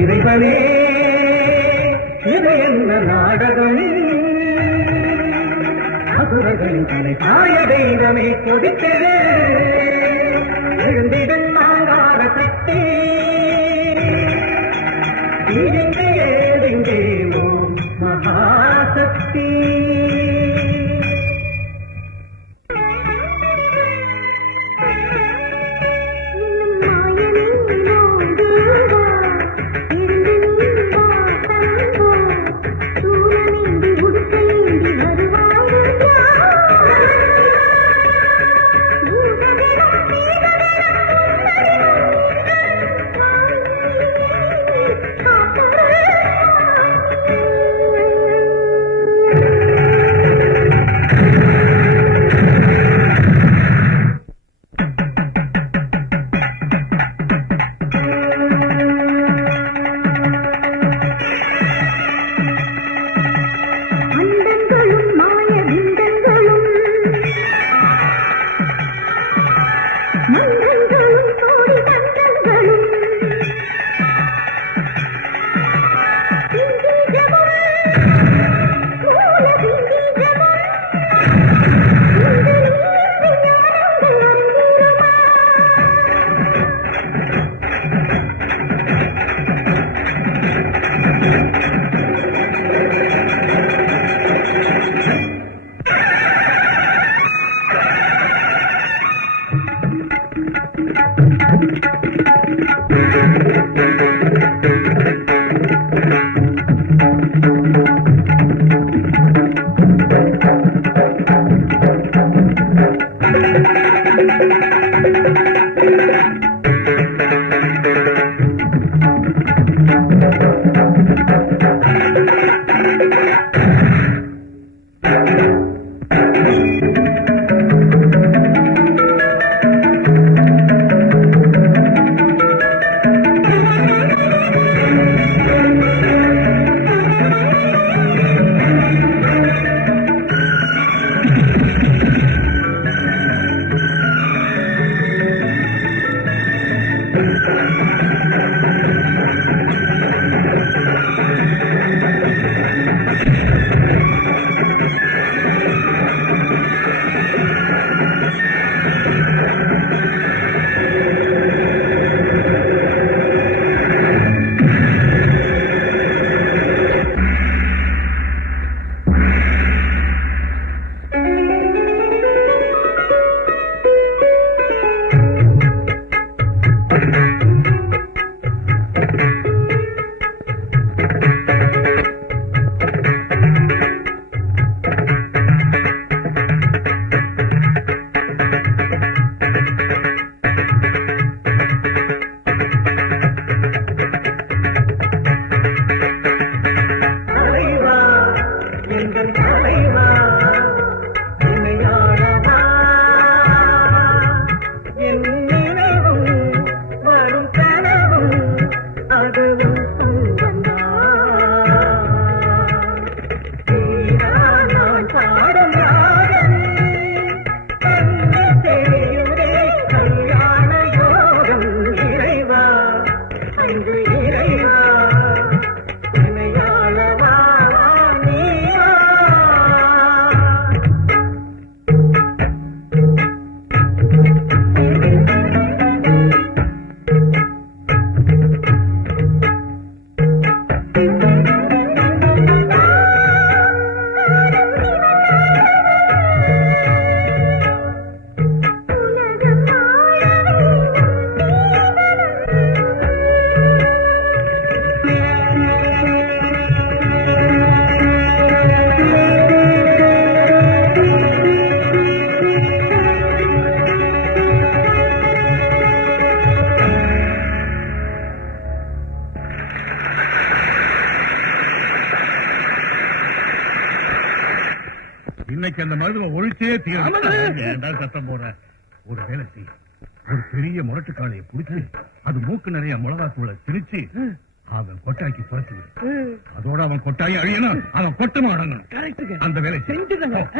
இறைவனே, இது என்ன நாடகம்? அசுரர்களின் தலை தாய தெய்வமே கொதித்தது, எழுந்திடும் மாங்கார சக்தி. இங்கே ஏதெங்கேனோ மகாசக்தி. இன்னைக்கு அந்த மருதுவை ஒழிச்சே தீர்ந்தா சத்தம் போற ஒரு வேலை செய்ய ஒரு பெரிய முரட்டுக்காளையை பிடிச்சு அது மூக்கு நிறைய மிளகாத்தூளை திரிச்சு அவன் கொட்டாய்க்கு துரத்து விடு. அதோட அவன் கொட்டாயி அழியணும், அவன் கொட்டமா அடங்கணும். அந்த வேலை செஞ்சுக்கணும்.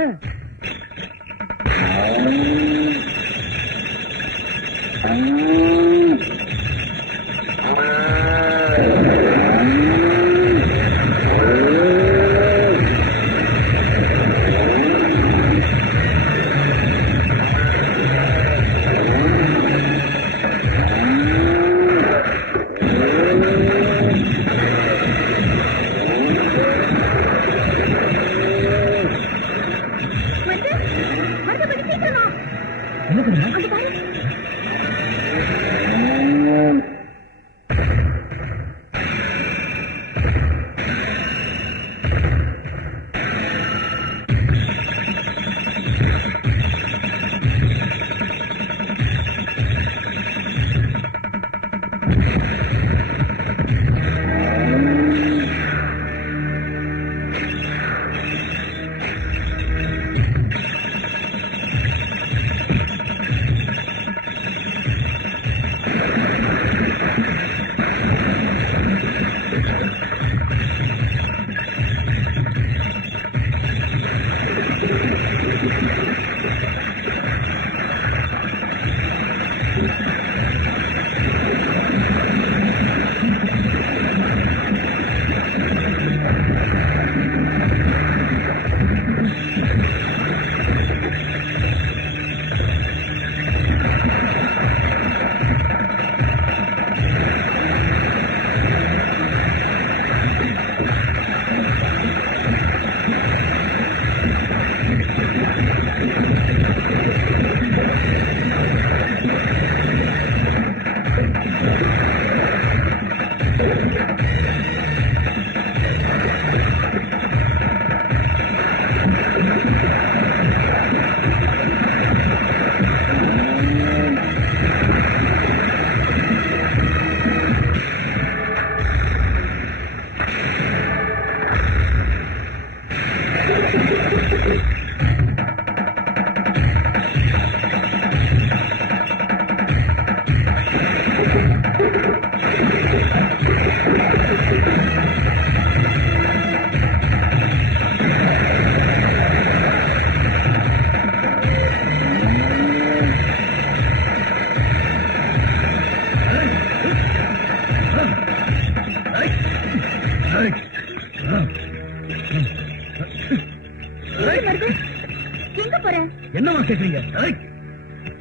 எங்க போற? என்னவா கேக்குறீங்க?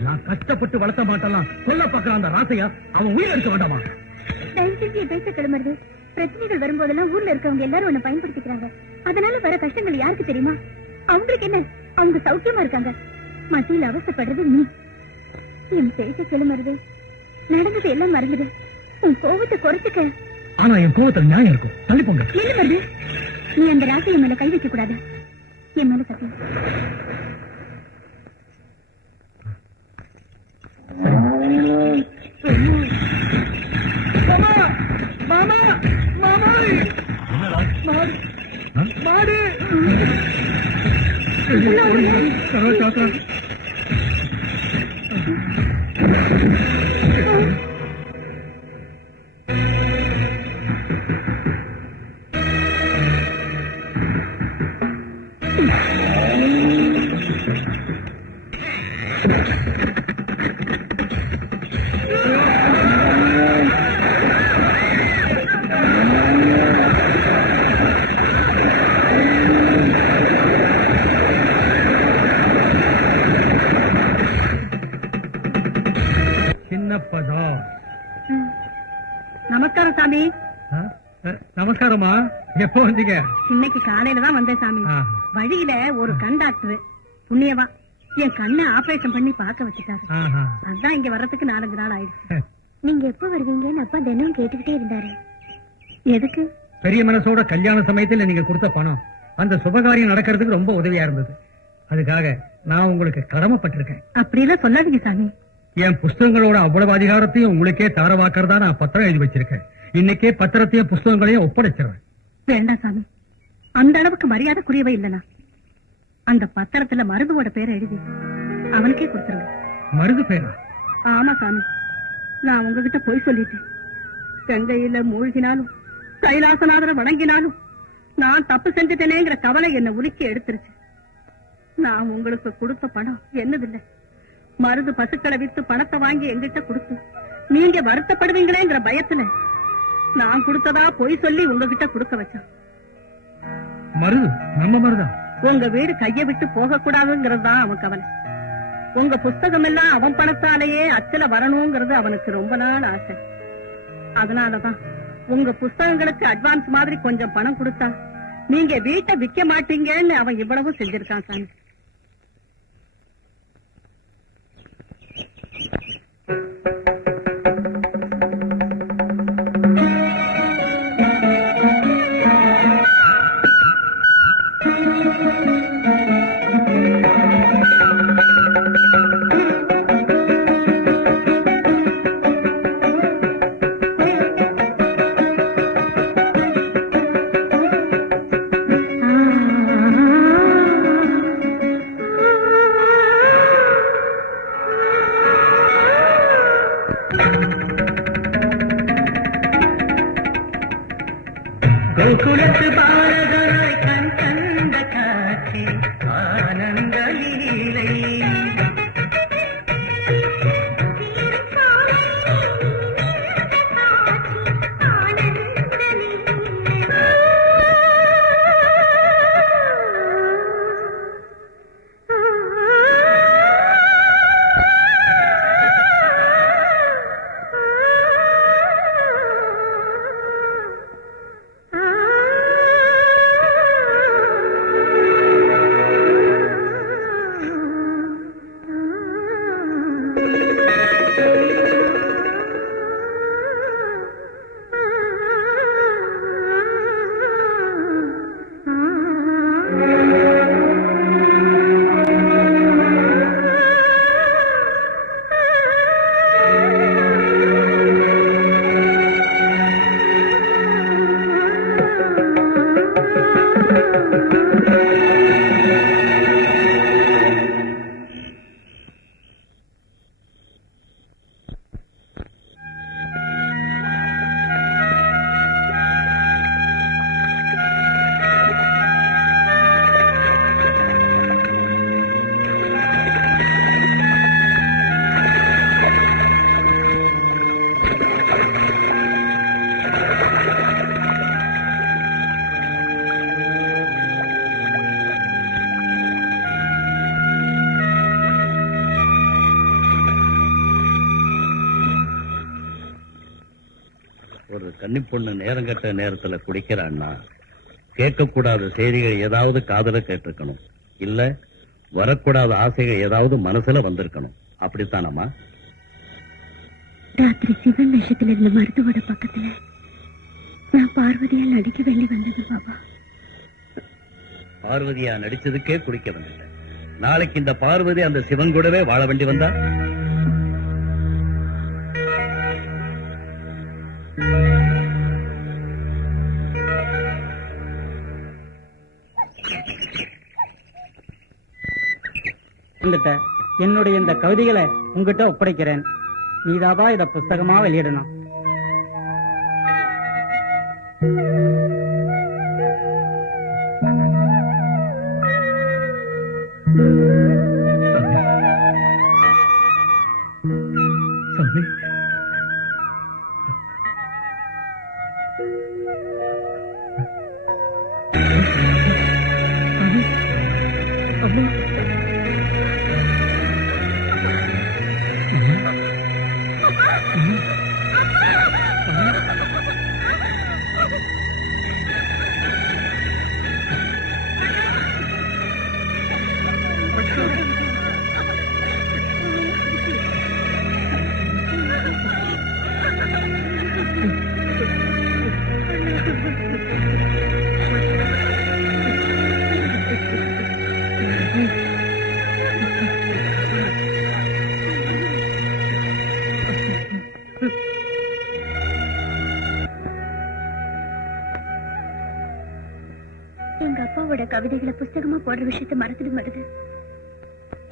நான் கஷ்டப்பட்டு வளர்த்த மாட்டலாம் சொல்ல பாக்குற அந்த ராசையா அவன் உயிர் எடுக்க வேண்டாமா? தயவு செஞ்சு என் பேச்ச கிளம்புறது. பிரச்சனைகள் வரும்போதெல்லாம் ஊர்ல இருக்கவங்க எல்லாரும் உன்னை பயன்படுத்திக்கிறாங்க. அதனால வர கஷ்டங்கள் யாருக்கு தெரியுமா? அவங்களுக்கு என்ன? அவங்க சௌக்கியமா இருக்காங்க. மத்தியில் அவசப்படுறது நீ. என் பேச்ச கிளம்புறது. நடந்தது எல்லாம் மறந்துடு. உன் கோபத்தை குறைச்சுக்க. ஆனா என் கோபத்துல நியாயம் இருக்கும். தள்ளி போங்க. என்ன வருது? நீ அந்த ராசை என் மேல கை வைக்க கூடாது. என் மேல சத்தியம். மாமா மாமா மாடு சின்னப்பதா. நமஸ்காரம் சாமி. நமஸ்காரமா. எப்ப வந்தீங்க? இன்னைக்கு காலையில தான் வந்தேன் சாமி. வழியில ஒரு கண் டாக்டர் புண்ணியவா என் கண்ணை ஆபரேஷன் பண்ணி பார்க்க வச்சுட்டாரு. அதான் இங்க வர்றதுக்கு 4-5 நாள் ஆயிடுச்சு. நீங்க எப்ப வருவீங்கன்னு அப்பா தினம் கேட்டுக்கிட்டே இருந்தாரு. எதுக்கு? பெரிய மனசோட கல்யாண சமயத்துல நீங்க கொடுத்த பணம் அந்த சுபகாரியம் நடக்கிறதுக்கு ரொம்ப உதவியா இருந்தது. அதுக்காக நான் உங்களுக்கு கடமைப்பட்டிருக்கேன். அப்படியெல்லாம் சொல்லாதீங்க சாமி. என் புஸ்தகங்களோட அவ்வளவு அதிகாரத்தையும் உங்களுக்கே தாரவாக்கிறதா நான் பத்திரம் எழுதி வச்சிருக்கேன். இன்னைக்கே பத்திரத்தையும் புஸ்தகங்களையும் ஒப்படைச்சிருவேன். வேண்டாம் சாமி, அந்த அளவுக்கு மரியாதைக்குரியவை இல்லனா. அந்த பத்திரத்துல மருதுவோட பேரை எழுதி அவனுக்கே கொடுத்துருங்க. மருது பேரா? ஆமா சாமி, நான் உங்ககிட்ட போய் சொல்லிட்டேன். கங்கையில மூழ்கினாலும் கைலாசநாதரை வணங்கினாலும் நான் தப்பு செஞ்சுட்டேனேங்கிற கவலை என்னை உலுக்கி எடுத்துருச்சு. நான் உங்களுக்கு கொடுத்த பணம் என்னதில்லை. மருது பசுக்களை வித்து பணத்தை வாங்கி எங்கிட்ட கொடுத்து நீங்க வருத்தப்படுவீங்களேங்கிற பயத்துல நான் கொடுத்ததா போய் சொல்லி உங்ககிட்ட கொடுக்க வச்சேன். மருது நம்ம மருதா? உங்க வீடு கைய விட்டு போக கூடாதுங்கிறது தான் அவன் கவலை. உங்க புஸ்தகம் எல்லாம் அவன் பணத்தாலேயே அச்சல வரணுங்கிறது அவனுக்கு ரொம்ப நாள் ஆசை. அதனாலதான் உங்க புஸ்தகங்களுக்கு அட்வான்ஸ் மாதிரி கொஞ்சம் பணம் கொடுத்தா நீங்க வீட்டை விற்க மாட்டீங்கன்னு அவன் இவ்வளவு செஞ்சிருக்கான் சாமி. கோகுலத்து பாரதனாய் கண் கண்ட காட்சி ஆனந்த லீலை. கன்னி பொண்ணு நேரங்கட்ட நேரத்துல குடிக்கிறான்னா கேட்கக்கூடாத செய்திகள் ஏதாவது காதுல கேட்டிருக்கணும், இல்ல வரக்கூடாத ஆசைகள் ஏதாவது மனசுல வந்திருக்கணும். அப்படித்தானம்மா? ராத்திரி சிவன் வேஷத்துல இருந்த மருத்துவோட பக்கத்துல நான் பார்வதியால் நடிக்க வேண்டி வந்தது பாபா. பார்வதியா நடிச்சதுக்கே குடிக்க வந்துட்டேன். நாளைக்கு இந்த பார்வதி அந்த சிவன் கூடவே வாழ வேண்டி வந்தா? என்னுடைய இந்த கவிதைகளை உங்ககிட்ட ஒப்படைக்கிறேன். நீதாவா இத புஸ்தகமா வெளியிடணும். எங்க அப்பாவோட கவிதைகளை புஸ்தகமா போடுற விஷயத்தை மறந்துட மாட்டது.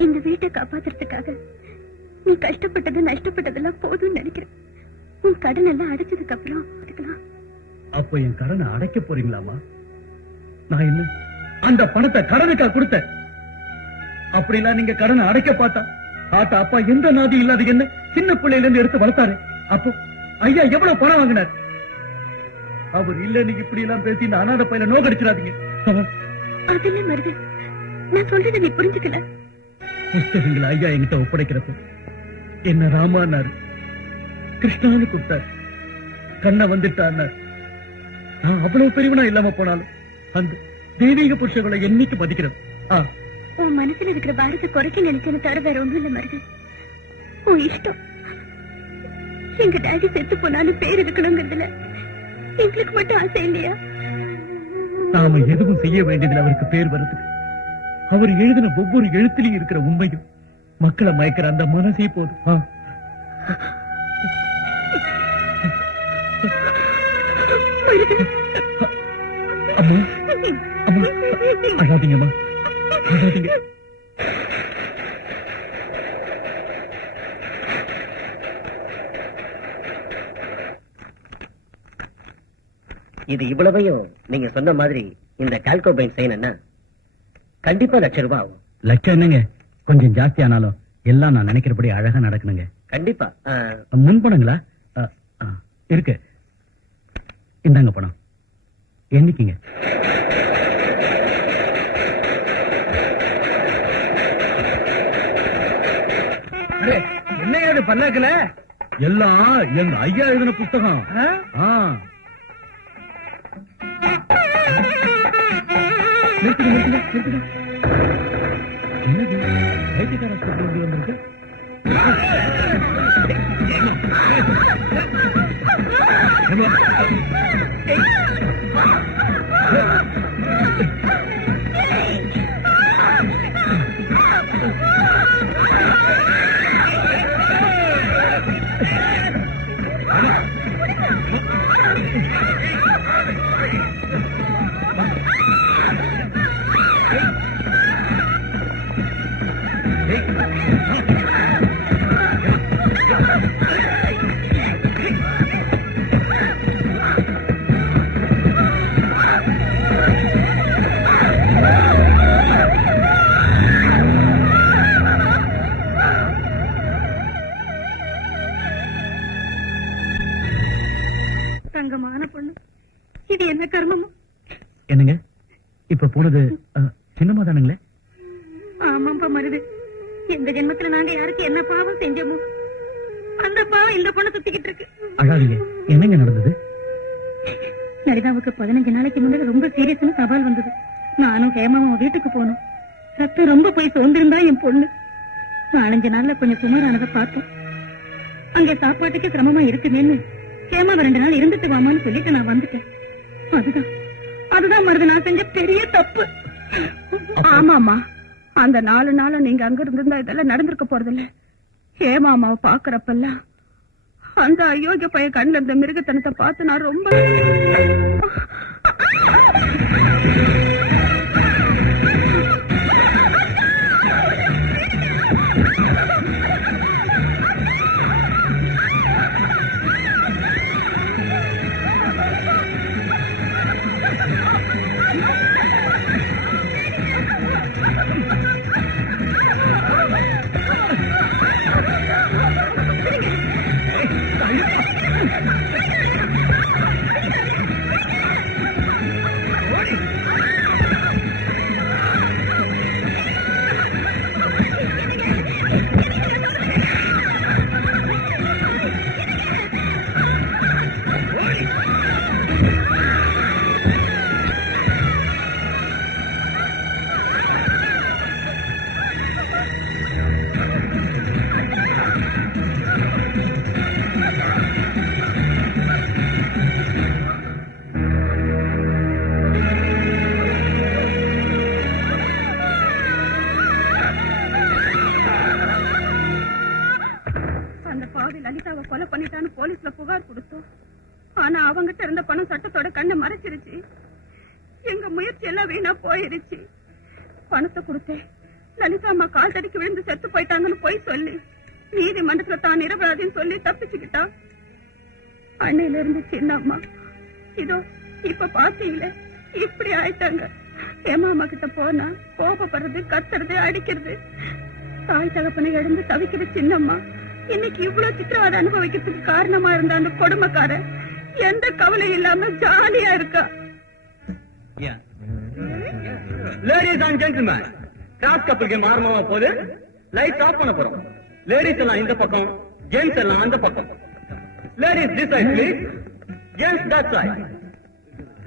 இந்த வீட்டை காப்பாத்துறதுக்காக நீ கஷ்டப்பட்டது நஷ்டப்பட்டதெல்லாம் போதும்னு நினைக்கிறேன். உன் கடன் எல்லாம் அடைச்சதுக்கு அப்புறம் அதுக்கலாம். அப்ப என் கடனை அடைக்க போறீங்களாமா? நான் என்ன அந்த பணத்தை கடனுக்கா கொடுத்தேன்? அப்படிலாம் நீங்க கடனை அடைக்க பார்த்தா ஆட்டா அப்பா எந்த நாதி இல்லாத என்ன சின்ன பிள்ளையில இருந்து எடுத்து வளர்த்தாரு. அப்போ ஐயா எவ்வளவு பணம் வாங்கினார்? அவர் இல்ல நீங்க இப்படி எல்லாம் பேசி இந்த அனாதை பையில நோக்கடிச்சிடாதீங்க. அதெல்லாம் மருது, நான் சொல்றதை நீ புரிஞ்சுக்கல. புஸ்தகங்களை ஐயா என்கிட்ட ஒப்படைக்கிறப்ப என்ன ராமானாரு, கிருஷ்ணான்னு கொடுத்தாரு, கண்ண வந்துட்டான்னாரு. நான் அவ்வளவு பெரியவனா இல்லாம போனாலும் அந்த தெய்வீக புருஷங்களை என்னைக்கு மதிக்கிறது. உன் மனசுல இருக்கிற பாரத்தை குறைக்க நினைச்சேன்னு தவிர வேற ஒண்ணும் இல்ல மருது. உன் இஷ்டம். எங்க டாடி செத்து போனாலும் பேர் இருக்கணுங்கிறதுல எங்களுக்கு மட்டும் ஆசை இல்லையா? நாம எதுவும் செய்ய வேண்டியதுல அவருக்கு பேர் வருது. அவர் எழுதின ஒவ்வொரு எழுத்திலையும் இருக்கிற உண்மையும் மக்களை மயக்கிற அந்த மனசே போதும். அம்மா அம்மா அழாதீங்கம்மா, அழாதீங்க. இது இவ்வளவையும் நீங்க சொன்ன மாதிரி இந்த கால்கோபைன் செய்யணும்னா கண்டிப்பா ₹1,00,000 ஆகும். லட்சம் என்னங்க, கொஞ்சம் ஜாஸ்தி ஆனாலும் எல்லாம் நான் நினைக்கிறபடி அழகா நடக்கணுங்க. கண்டிப்பா. முன்பணங்களா இருக்கு, இந்தாங்க பணம், எண்ணிக்கிங்க. என்ன ஏது பண்ணாக்கல? எல்லாம் எங்க ஐயா எழுதின புஸ்தகம். நிறுத்துங்க, நிறுத்துங்க, நிறுத்துங்க. என்னது வைத்தியக்கார சொல்லி வந்திருக்கு? தங்கமான பொண்ணு, இது என்ன கர்மமோ? என்னங்க இப்ப போனது சின்னமா தானுங்களே? ஆமாப்பா மருது, இந்த ஜென்மத்துல நாங்க யாருக்கு என்ன பாவம் செஞ்சோமோ அந்த பாவம் இந்த பொண்ணு சுத்திக்கிட்டு இருக்கு. அழாதீங்க, என்னங்க நடந்தது? லலிதாவுக்கு 15 நாளைக்கு முன்னாடி ரொம்ப சீரியஸ்னு தபால் வந்தது. நானும் ஹேமாவும் வீட்டுக்கு போனோம். ரத்தம் ரொம்ப போய் சோர்ந்திருந்தா என் பொண்ணு. 4-5 நாள்ல கொஞ்சம் சுமாரானதை பார்த்தோம். அங்க சாப்பாட்டுக்கு சிரமமா இருக்குமேன்னு ஹேமாவை 2 நாள் இருந்துட்டு வாமான்னு சொல்லிட்டு நான் வந்துட்டேன். அதுதான் மருது நான் செஞ்ச பெரிய தப்பு. ஆமாமா, அந்த 4 நாளும் நீங்க அங்க இருந்திருந்தா இதெல்லாம் நடந்திருக்க போறதில்ல. ஹேமா அம்மாவை பாக்குறப்பெல்லாம் அந்த அயோக்கிய பைய கண்ணுல இருந்த மிருகத்தனத்தை பார்த்து நான் ரொம்ப லலிதாவை கொலை பண்ணிட்டான்னு போலீஸ்ல புகார் கொடுத்தோம். ஆனா அவங்கிட்ட இருந்த பணம் சட்டத்தோட கண்ணை மறைச்சிருச்சு. எங்க முயற்சி எல்லாம் வீணா போயிருச்சு. பணத்தை கொடுத்தேன். லலிதா அம்மா கால் தடிக்கு விழுந்து செத்து போயிட்டாங்கன்னு போய் சொல்லி நீதிமன்றத்துல தான் நிரபராதின்னு சொல்லி தப்பிச்சுக்கிட்டா. அன்னையில இருந்து சின்ன அம்மா இதோ இப்ப பாத்தீங்களே இப்படி ஆயிட்டாங்க. ஏமா அம்மா கிட்ட போனா கோபப்படுறது, கத்துறது, அடிக்கிறது. தாய் தகப்பனை இழந்து தவிக்கிற சின்னம்மா இன்னைக்கு இவ்வளவு சித்திரவதை அனுபவிக்கிறதுக்கு காரணமா இருந்த அந்த கொடுமைக்காரன் எந்த கவலை இல்லாம ஜாலியா இருக்கா. லேடிஸ் அண்ட் ஜென்டில்மேன், கிராஸ் கப்பல் கேம் ஆரம்பமா போது லைட் ஆஃப் பண்ண போறோம். லேடிஸ் எல்லாம் இந்த பக்கம், ஜென்ட்ஸ் எல்லாம் அந்த பக்கம். Ladies this side please, gents that side.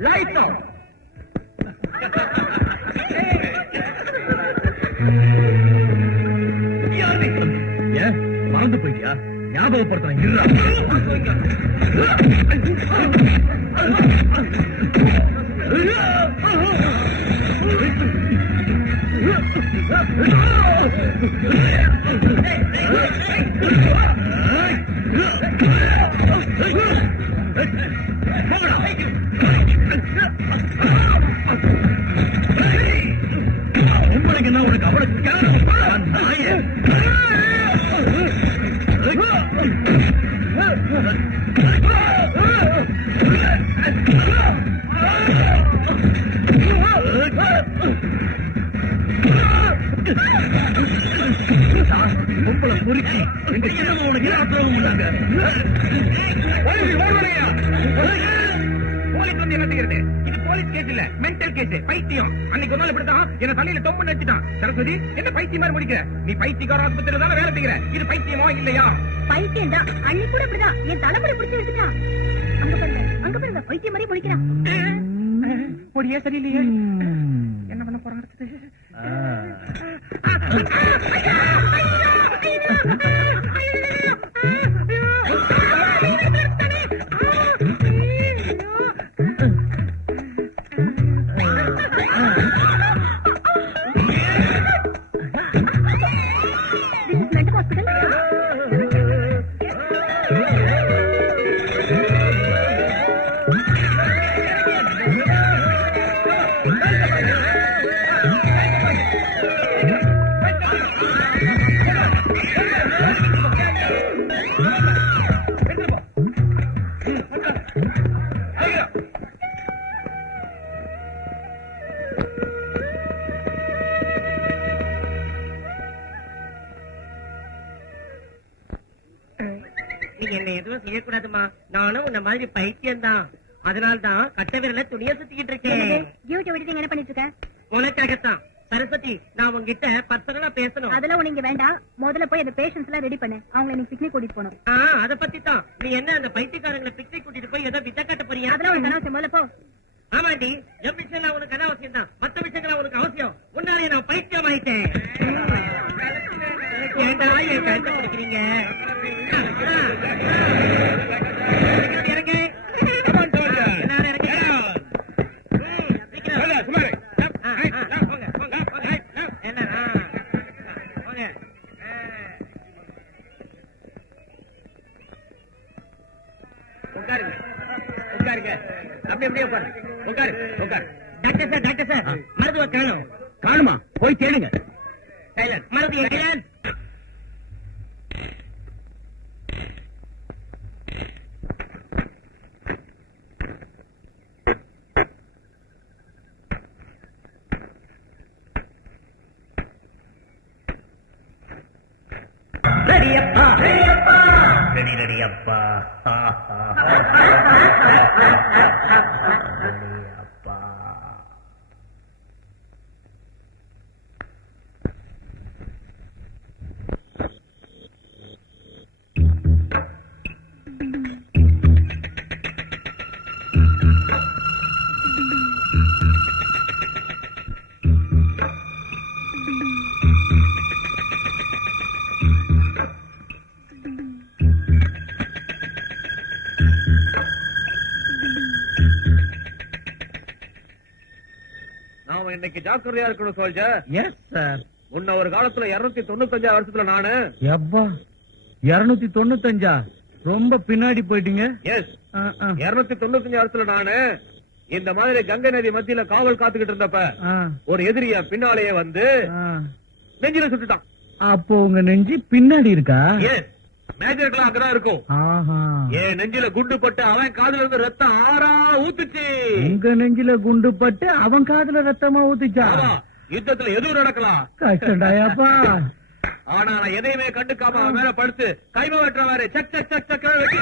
Light off. மறந்து போயிட்டியா? ஞாபகப்படுத்துறேன். உங்களுக்கு என்ன உனக்கு அவளை உங்களை பொறுக்கி எங்க சின்னமா உனக்கு ஆத்திரமும் பண்ணாங்க. போலீஸ் வந்து என்னத்துக்கிறது? இது போலீஸ் கேஸ் இல்ல, மென்டல் கேஸ். பைத்தியம். அன்னைக்கு ஒரு நாள் இப்படித்தான் என்ன தலையில தொம்பு வச்சுட்டான். சரஸ்வதி, என்ன பைத்தியம் மாதிரி முடிக்கிற? நீ பைத்தியக்கார ஆஸ்பத்திரியில தானே வேலை செய்கிற. இது பைத்தியமா இல்லையா? பைத்தியம் தான். அன்னைக்கு கூட இப்படிதான் என் தலைமுறை பிடிச்சி வச்சுட்டான். அங்க பாருங்க பைத்தியம் மாதிரி முடிக்கிறான். பொடியே சரியில்லையே, என்ன பண்ண போறாங்க? நீங்க என்ன எதுவும் செய்யக்கூடாதுமா. நானும் உன்ன மாதிரி பைத்தியம் தான். அதனால்தான் கட்ட விரல துணிய சுத்திக்கிட்டு இருக்கேன். டியூட்டி விடுத்து என்ன பண்ணிட்டு இருக்க? உனக்காகத்தான். சரஸ்வதி, நான் உங்ககிட்ட பர்சனலா பேசணும். அதெல்லாம் நீங்க வேண்டாம். முதல்ல போய் அந்த பேஷன்ஸ் எல்லாம் ரெடி பண்ணு. அவங்க இன்னைக்கு பிக்னிக் கூட்டிட்டு போகணும். அத பத்தி தான். நீ என்ன அந்த பைத்தியக்காரங்களை பிக்னிக் கூட்டிட்டு போய் ஏதோ வித்த கட்ட போறியா? அதெல்லாம் உனக்கு அனாவசியம். முதல்ல போ. ஆமாண்டி, என் விஷயம் உனக்கு அனாவசியம் தான். மத்த விஷயங்கள் உனக்கு அவசியம். முன்னாலே நான் பைத்தியம் ஆயிட்டேன். ஏண்டா என் கழுத்தை பிடிக்கிறீங்க? இறங்கு. எல்லாரும் இறங்கு. டாக்டர் சார், மருத்துவ காணும். காணுமா? போய் கேளுங்க. மருத்துவ என்கிறேன். ரெடியப்பா ரெடியப்பா நாம இன்னைக்கு ஜாக்கிரதையா இருக்கணும் சோல்ஜர். Yes sir. முன்ன ஒரு காலத்துல 295 வருஷத்துல நானு எப்பா 295? ரொம்ப பின்னாடி போயிட்டீங்க. எஸ் 295 வருஷத்துல நானு இந்த மாதிரி கங்கை நதி மத்தியில காவல் காத்துக்கிட்டு இருந்தப்ப ஒரு எதிரிய பின்னாலேயே வந்து நெஞ்சில சுட்டுட்டான். அப்போ உங்க நெஞ்சு பின்னாடி இருக்கா? எஸ், மேஜருக்குலாம் அங்கதான் இருக்கும். ஏன் நெஞ்சில குண்டு பட்டு அவன் காதுல இருந்து ரத்தம் ஆறா ஊத்துச்சு. உங்க நெஞ்சில குண்டு பட்டு அவன் காதுல ரத்தமா ஊத்துச்சா? யுத்தத்துல எதுவும் நடக்கலாம். கஷ்டடாயாப்பா. ஆனா நான் எதையுமே கண்டுக்காம அவன் மேல படுத்து கைம வெட்டுறவாரு சக் சக் சக் சக் வெட்டி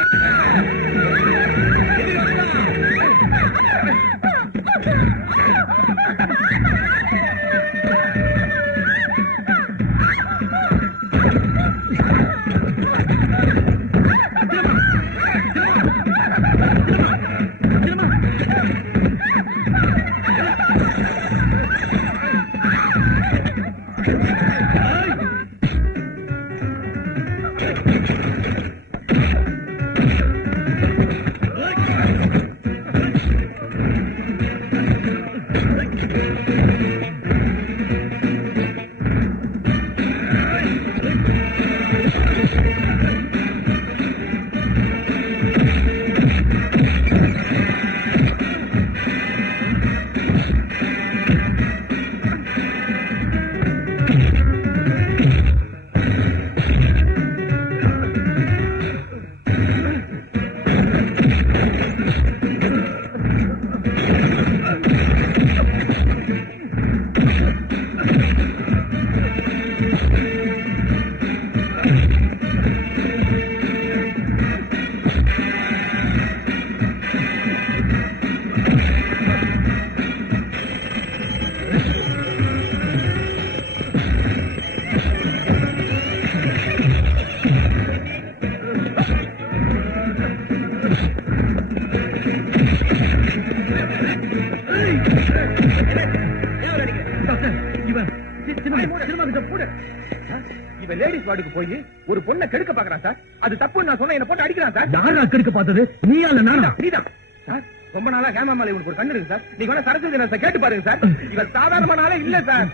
இவன் லேடிஸ் வார்டுக்கு போய் ஒரு பொண்ணை கெடுக்க பாக்குறான் சார். அது தப்பு நான் சொன்ன என்ன போட்டு அடிக்கிறான் சார். யாரா கெடுக்க பார்த்தது? நீயா இல்ல நானா? நீதான் சார். ரொம்ப நாளா ஹேமா மேல இவனுக்கு ஒரு கண்ணு இருக்கு சார். நீங்க வேணா சரஸ்வதி நர்ஸை கேட்டு பாருங்க சார். இவன் சாதாரணமான ஆளே இல்ல சார்.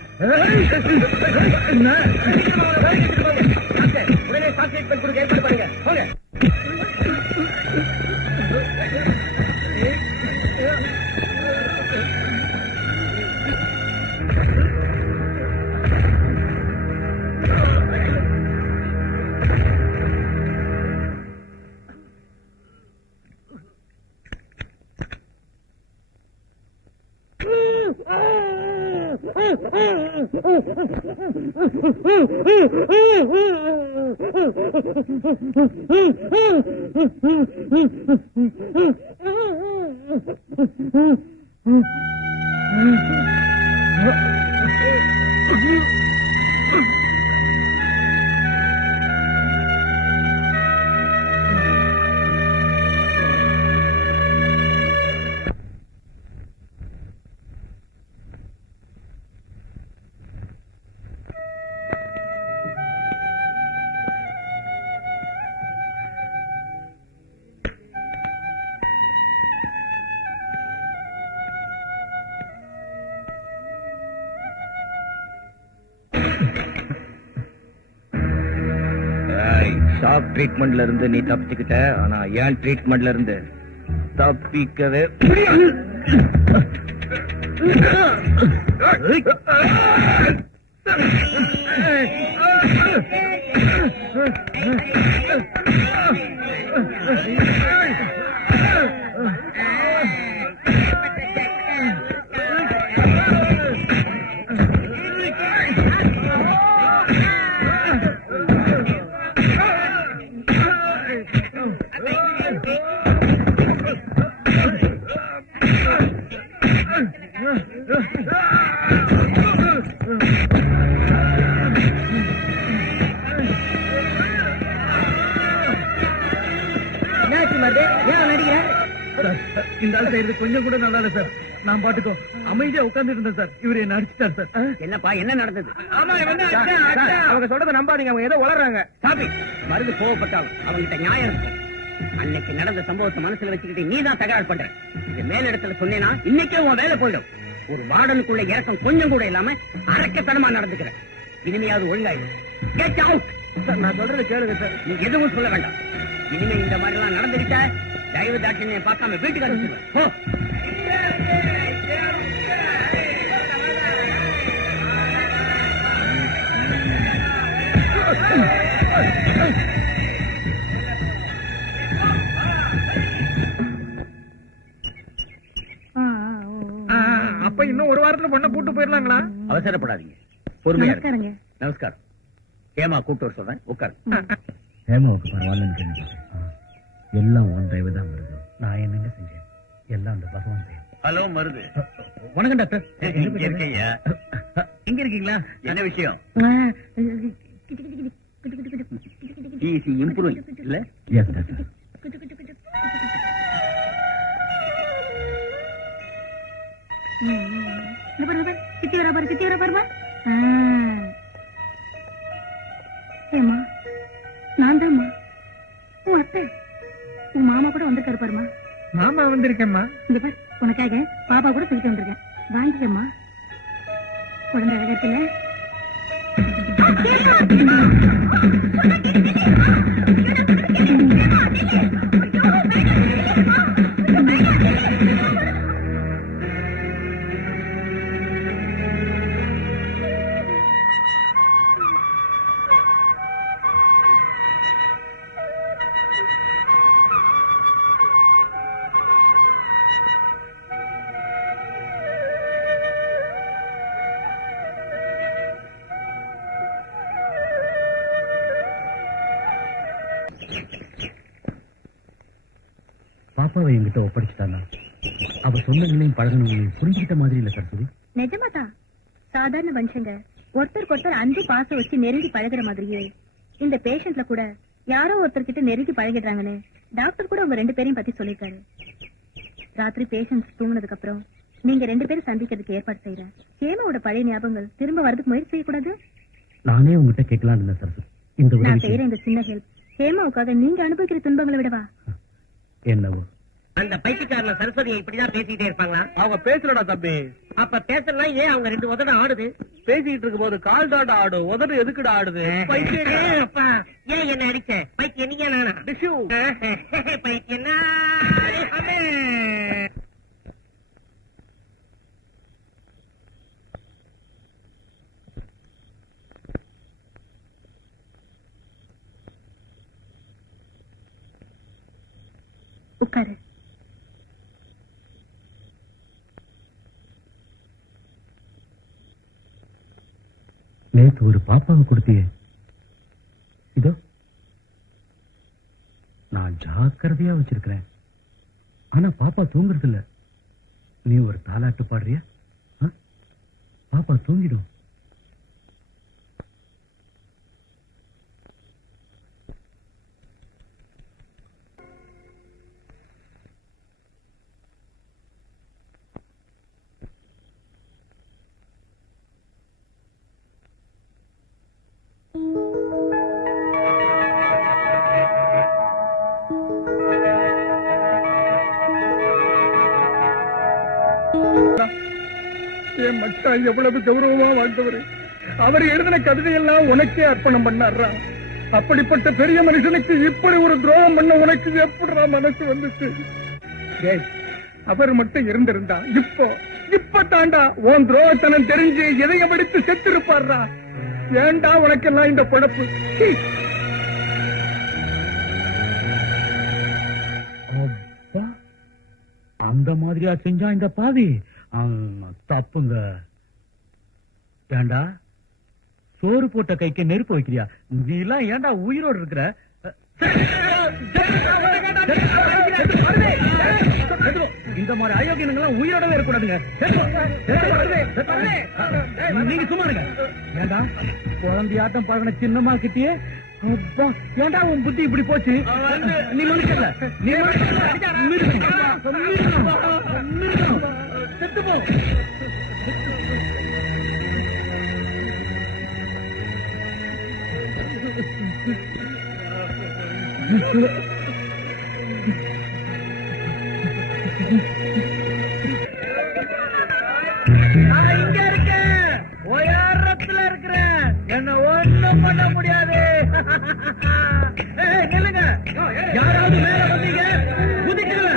உடனே சாக்லேட் கொடுக்க ஏற்பாடு பாருங்க. போங்க. ஷாக் ட்ரீட்மெண்ட்ல இருந்து நீ தப்பிச்சுக்கிட்ட, ஆனா ஏன் ட்ரீட்மெண்ட்ல இருந்து தப்பிக்கவே இந்த ஆள் செய்யறது கொஞ்சம் கூட நல்லா இல்ல சார். நான் பாட்டுக்கோ அமைதியா உட்கார்ந்து இருந்தேன் சார். இவரு என்ன அடிச்சிட்டார் சார். என்னப்பா என்ன நடந்தது? அவங்க சொல்றத நம்பாதீங்க, அவங்க ஏதோ வளர்றாங்க. சாமி மருந்து கோவப்பட்டாலும் அவங்கிட்ட நியாயம் இருக்கு. அன்னைக்கு நடந்த சம்பவத்தை மனசுல வச்சுக்கிட்டு நீ தான் தகராறு பண்ற. இது மேலிடத்துல சொன்னேன்னா இன்னைக்கே உன் வேலை போயிடும். ஒரு வார்டனுக்குள்ள இறக்கம் கொஞ்சம் கூட இல்லாம அரக்கத்தனமா நடந்துக்கிற. இனிமையாவது ஒழுங்காயிடும். Get out. நான் சொல்றத கேளுங்க சார். நீ எதுவும் சொல்ல வேண்டாம். இனிமே இந்த மாதிரி எல்லாம் நடந்துக்கிட்ட தயவு தாட்சியை பார்க்காம வீட்டுக்கு அனுப்பிடுவேன். போ. அப்ப இன்னும் ஒரு வாரத்துல பொண்ணை கூட்டு போயிடலாங்களா? அவசரப்படாதீங்க, பொறுமையா இருங்க. நமஸ்காரங்க. நமஸ்காரம். ஏமா கூட்டு வர சொல்றேன், உட்காரு. ஹேமாவுக்கு பரவாயில்லன்னு கேள்விப்பட்டேன். எல்லாம் உன் தயவு தான் வருது. நான் என்னங்க செஞ்சேன்? எல்லாம் அந்த பகவான் தயவு. ஹலோ மருது. வணக்கம் டாக்டர். இங்க இருக்கீங்க? இங்க இருக்கீங்களா? என்ன விஷயம்? ஈஸி இம்ப்ரூவ் இல்ல? Yes doctor. சித்தி வர பாரு, சித்தி வர பாருமா. ஏமா நான் தான்மா உன் அத்தை. உன் மாமா கூட வந்திருக்காரு பாருமா. மாமா வந்திருக்கேம்மா. இங்க பாரு, உனக்காக பாப்பா கூட தூக்கிட்டு வந்திருக்கேன். வாங்கிக்கம்மா. குழந்தை அழகா இருக்குல்ல? பாப்பாவை என்கிட்ட ஒப்படைச்சிட்டானா அவ சொன்னங்களையும் பழகணுங்களையும் புரிஞ்சுக்கிட்ட மாதிரி இல்ல சரஸ்வதி. நிஜமாதான். சாதாரண மனுஷங்க ஒருத்தருக்கு ஒருத்தர் அன்பு பாசம் வச்சு நெருங்கி பழகுற மாதிரியே இந்த பேஷண்ட்ல கூட யாரோ ஒருத்தர் கிட்ட நெருங்கி பழகிடுறாங்கன்னு டாக்டர் கூட உங்க 2 பேரையும் பத்தி சொல்லிருக்காரு. ராத்திரி பேஷண்ட்ஸ் தூங்குனதுக்கு அப்புறம் நீங்க 2 பேரும் சந்திக்கிறதுக்கு ஏற்பாடு செய்யறேன். ஹேமாவோட பழைய ஞாபகங்கள் திரும்ப வரதுக்கு முயற்சி செய்யக்கூடாது. நானே உங்ககிட்ட கேட்கலாம் இருந்தேன் சரஸ்வதி. இந்த நான் செய்யற இந்த சின்ன ஹெல்ப் ஹேமாவுக்காக நீங்க அனுபவிக்கிற துன்பங்களை விடவா? என்னவோ அந்த பைத்தியக்காரன சரஸ்வதியை இப்படிதான் பேசிக்கிட்டே இருப்பாங்களா? அவங்க பேசலடா தம்பி. அப்ப பேசலாம் ஏன் அவங்க 2 உதட ஆடுது? பேசிக்கிட்டு இருக்கும் போது கால் தாண்டா ஆடும், உதடு எதுக்குடா ஆடுது? பைத்தியம். ஏய் அப்பா, ஏன் என்ன அடிச்ச? பைத்தியம் நீங்க நானா? டிஷ்யூ. பைத்தியம் நான். உட்காரு. நேத்து ஒரு பாப்பாவை கொடுத்தியே, இதோ நான் ஜாக்கிரதையா வச்சிருக்கிறேன். ஆனா பாப்பா தூங்குறது இல்ல. நீ ஒரு தாலாட்டு பாடுறியா? பாப்பா தூங்கிடும். என் மச்சான் எவ்வளவு கௌரவமா வாழ்ந்தவர். அவர் எழுதின கவிதையெல்லாம் உனக்கே அர்ப்பணம் பண்ணாரா? அப்படிப்பட்ட பெரிய மனுஷனுக்கு இப்படி ஒரு துரோகம் பண்ண உனக்கு எப்படிடா மனசு வந்துச்சு? அவர் மட்டும் இருந்திருந்தா இப்ப தாண்டா உன் துரோகத்தனம் தெரிஞ்சு எதையும் படித்து செத்து இருப்பார்டா. ஏண்டா உனக்கெல்லாம் இந்த பழப்பு? அந்த மாதிரியா செஞ்சா இந்த பாவி? தப்புங்க. ஏண்டா சோறு போட்ட கைக்கு நெருப்பு வைக்கிறியா? நீ எல்லாம் ஏண்டா உயிரோடு இருக்கிற? இந்த மாதிரி அயோக்கியங்கள்லாம் உயிரோடவே இருக்கக்கூடாதுங்க. நீங்க சும்மா இருங்க. ஏண்டா குழந்தையாட்டம் பழகின சின்னமா கிட்டியே ஏண்டா உன் புத்தி இப்படி போச்சு? நீ மனுஷன்ல, நீ செத்து போ. இங்க இருக்கேன், உயரத்துல இருக்கிறேன், என்ன ஒண்ணும் பண்ண முடியாது. நில்லுங்க, யாராவது மேல வந்தீங்க குதிக்கல,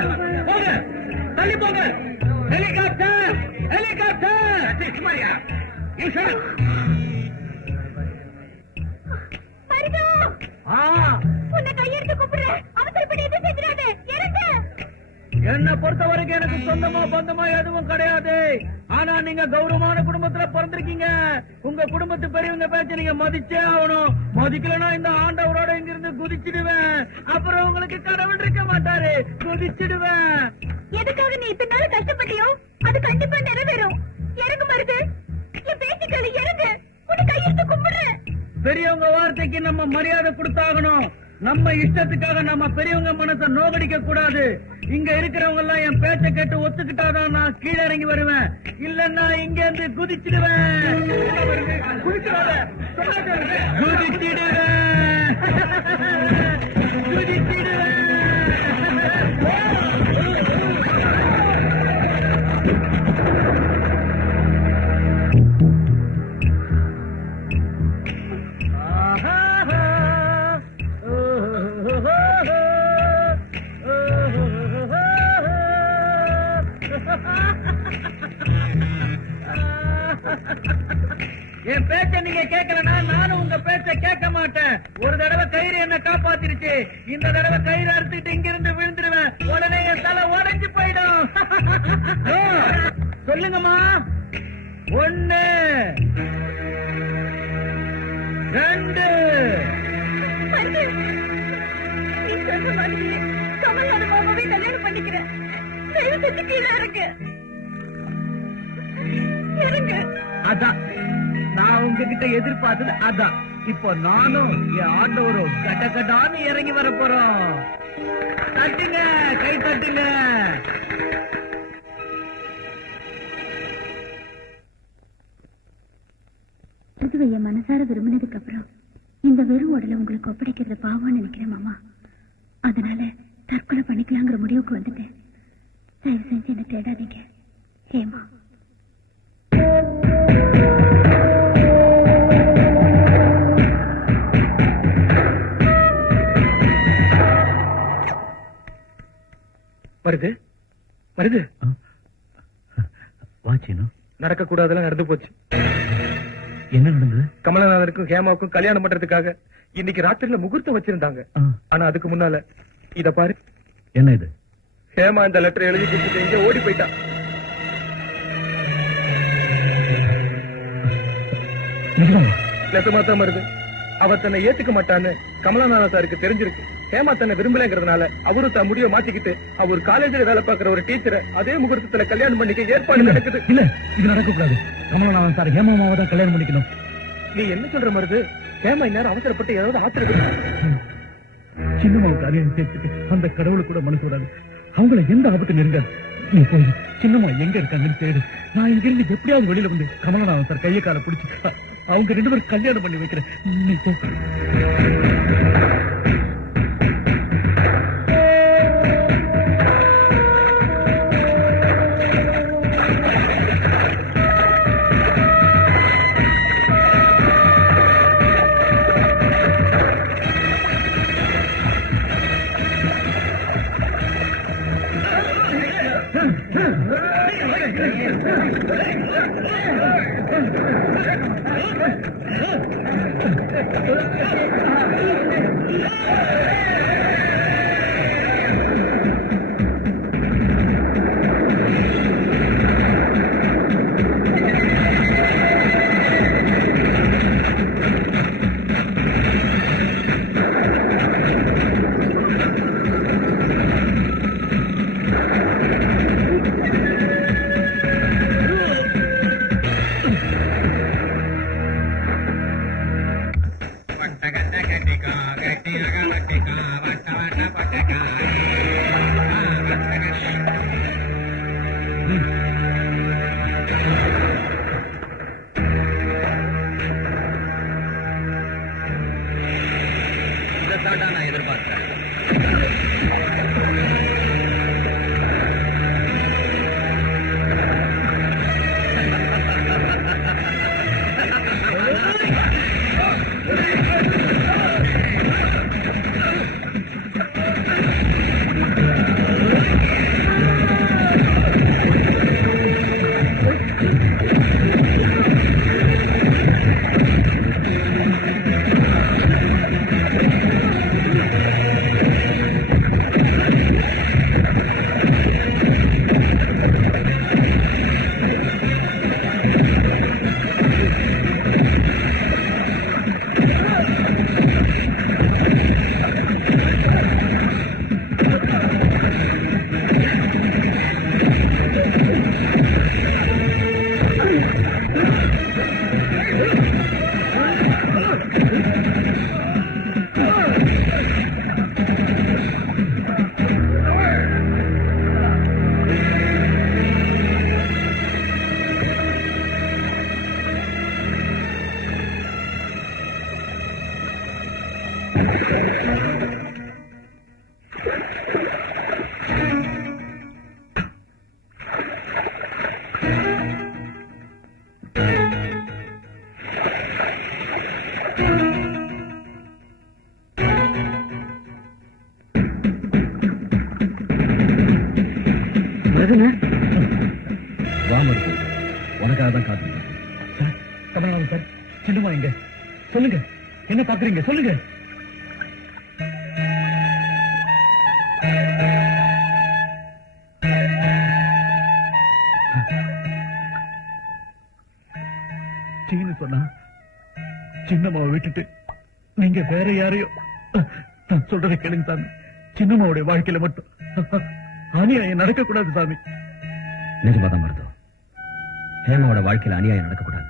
போங்க, தள்ளி போங்க. Helicopter, helicopter. உன்னை கையெடுத்து கூப்பிடுறேன். அவசரப்படி எதுவும் செஞ்சிடாதே. இறங்கு. என்ன பொறுத்த வரைக்கும் எனக்கு சொந்தமா பந்தமா எதுவும் கிடையாது. ஆனா நீங்க கௌரவமான குடும்பத்துல பிறந்திருக்கீங்க. உங்க குடும்பத்து பெரியவங்க பேச்ச நீங்க மதிச்சே ஆகணும். மதிக்கலன்னா இந்த ஆண்டவரோட இங்க இருந்து குதிச்சிடுவேன். அப்புறம் உங்களுக்கு கடவுள் இருக்க மாட்டாரு, குதிச்சிடுவேன். எதுக்காக நீ இத்தனை நாள் கஷ்டப்பட்டியோ அது கண்டிப்பா நிறைவேறும். இறங்கு மருது. என் பேச்சுக்களை இறங்கு. உன்னை கையெடுத்து கும்பிடுறேன். பெரியவங்க வார்த்தைக்கு நம்ம மரியாதை கொடுத்தாகணும். நம்ம இஷ்டத்துக்காக நம்ம பெரியவங்க மனசை நோகடிக்க கூடாது. இங்க இருக்கிறவங்க எல்லாம் என் பேச்ச கேட்டு ஒத்துக்கிட்டாதான் நான் கீழே இறங்கி வருவேன். இல்லன்னா இங்க இருந்து குதிச்சிடுவேன். குதிச்சிடுவேன். என் பேச்ச நீங்க கேட்கலன்னா நானும் உங்க பேச்ச கேட்க மாட்டேன். ஒரு தடவை கயிறு என்ன காப்பாத்திருச்சு. இந்த தடவை கயிறு அறுத்துட்டு இங்க இருந்து விழுந்துருவேன். உடனே என் தலை உடைஞ்சு போயிடும். சொல்லுங்கம்மா. 1 2 நீ சொன்ன மாதிரி கமலோட மாமாவே கல்யாணம் பண்ணிக்கிறேன். தயவு செஞ்சு கீழே இறங்கு. இறங்கு. அதான் நான் உங்ககிட்ட எதிர்பார்த்தது. அதான் இப்போ நானும் என் ஆண்டவரும் கட்டக்கட்டான்னு இறங்கி வர போறோம். தட்டுங்க, கை தட்டுங்க. புதுவைய மனசார விரும்பினதுக்கு அப்புறம் இந்த வெறும் உடலை உங்களுக்கு ஒப்படைக்கிறது பாவம்னு நினைக்கிறேன் மாமா. அதனால தற்கொலை பண்ணிக்கலாங்கிற முடிவுக்கு வந்துட்டேன். தயவு செஞ்சு என்ன தேடாதீங்க. ஏமா வருது வருது. வாச்சினும் நடக்க கூடாதெல்லாம் நடந்து போச்சு. என்ன நடந்தது? கமலநாதனுக்கும் ஹேமாவுக்கும் கல்யாணம் பண்றதுக்காக இன்னைக்கு ராத்திரில முகூர்த்தம் வச்சிருந்தாங்க. ஆனா அதுக்கு முன்னால இத பாரு. என்ன இது? ஹேமா இந்த லெட்டர் எழுதி கொடுத்துட்டு இங்க ஓடி போயிட்டா. நெசமாத்தான் வருது. அவ தன்னை ஏத்துக்க மாட்டான்னு கமலநாத சாருக்கு தெரிஞ்சிருக்கு. ஹேமா தன்னை விரும்பலங்கிறதுனால அவரு தான் முடிவை மாத்திக்கிட்டு அவர் காலேஜில் வேலை பார்க்கிற ஒரு டீச்சரை அதே முகூர்த்தத்துல கல்யாணம் பண்ணிக்க ஏற்பாடு நடக்குது. இல்ல, இது நடக்கக்கூடாது. கமலநாதன் சார் ஹேமாமாவை தான் கல்யாணம் பண்ணிக்கணும். நீ என்ன சொல்ற மருது? ஹேமா இந்நேரம் அவசரப்பட்டு ஏதாவது ஆத்திரம். சின்னம்மாவுக்கு அதையும் சேர்த்துட்டு அந்த கடவுளை கூட மனசு விடாது. அவங்கள எந்த ஆபத்து நெருங்காது. நீ போய் சின்னம்மா எங்க இருக்காங்கன்னு தேடு. நான் இங்க இருந்து எப்படியாவது வெளியில வந்து கமலநாதன் சார் கையை காலை பிடிச்சு அவங்க 2 பேரும் கல்யாணம் பண்ணி வைக்கிறேன். நீ போ. இதைத்தாண்டா நான் எதிர்பார்க்கிறேன். உனக்காக தான் காத்து சார். கமலநாதன் சார், சின்னமா எங்க? சொல்லுங்க, என்ன பாக்குறீங்க? சொல்லுங்க. சீனு சொன்னா சின்னம்மாவை விட்டுட்டு நீங்க வேற யாரையோ நான் சொல்றதை கேளுங்க சாமி. சின்னம்மாவுடைய வாழ்க்கையில மட்டும் அநியாயம் நடக்கக்கூடாது சாமி. நிஜமாதான் மருத்துவம், ஹேமாவோட வாழ்க்கையில அநியாயம் நடக்கக்கூடாது.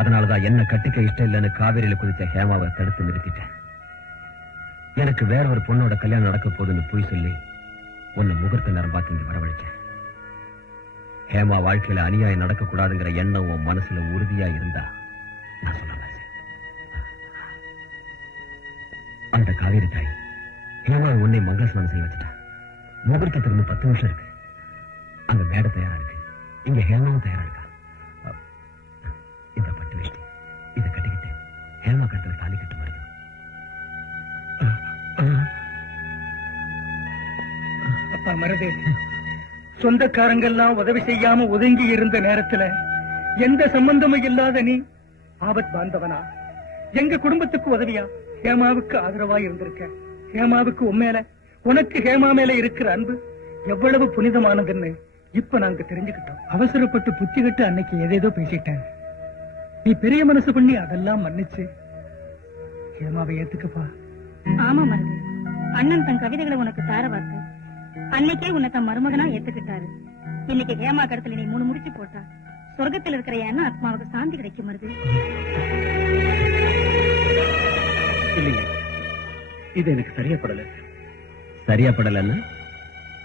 அதனாலதான் என்ன கட்டிக்க இஷ்டம் இல்லைன்னு காவேரியில குதிச்ச ஹேமாவை தடுத்து நிறுத்திட்டேன். எனக்கு வேற ஒரு பொண்ணோட கல்யாணம் நடக்க போதுன்னு போய் சொல்லி உன்னை முகூர்த்த நேரம் பார்த்து இங்க வரவழைச்சேன். ஹேமா வாழ்க்கையில அநியாயம் நடக்கக்கூடாதுங்கிற எண்ணம் உன் மனசுல உறுதியா இருந்தா நான் சொல்ல அந்த காவேரி தாய் ஹேமா உன்னை மங்களஸ்நானம் செய்ய வச்சுட்டா. முகூர்த்தத்துக்கு 10 நிமிஷம் இருக்கு. அந்த மேடை தயாரா இருக்கு, இங்க ஹேமாவும் தயாரா இருக்கா. இந்த பட்டு வேஷ்டி இதை கட்டிக்கிட்டு ஹேமா கட்டுற தாலி கட்டு வருது. அப்பா மருது, சொந்தக்காரங்கெல்லாம் உதவி செய்யாம ஒதுங்கி இருந்த நேரத்துல எந்த சம்பந்தமும் இல்லாத நீ ஆபத் பாந்தவனா எங்க குடும்பத்துக்கு உதவியா ஹேமாவுக்கு ஆதரவா இருந்திருக்க. ஹேமாவுக்கு உண்மையில உனக்கு ஹேமா மேல இருக்கிற அன்பு எவ்வளவு புனிதமானதுன்னு இப்ப நாங்க தெரிஞ்சுக்கிட்டோம். அவசரப்பட்டு புத்திகிட்டு அன்னைக்கு ஏதேதோ பேசிட்டேன். நீ பெரிய மனசு பண்ணி அதெல்லாம் மன்னிச்சு ஹேமாவை ஏத்துக்கப்பா. ஆமா மருது, அண்ணன் தன் கவிதைகளை உனக்கு தார வார்த்தை அன்னைக்கே உன்னை தன் மருமகனா ஏத்துக்கிட்டாரு. இன்னைக்கு ஹேமா கடத்துல நீ 3 முடிச்சு போட்டா சொர்க்கத்தில் இருக்கிற என்ன ஆத்மாவுக்கு சாந்தி கிடைக்கும் மருது. இல்லைங்க, இது எனக்கு சரியாப்படல. சரியாப்படலன்னு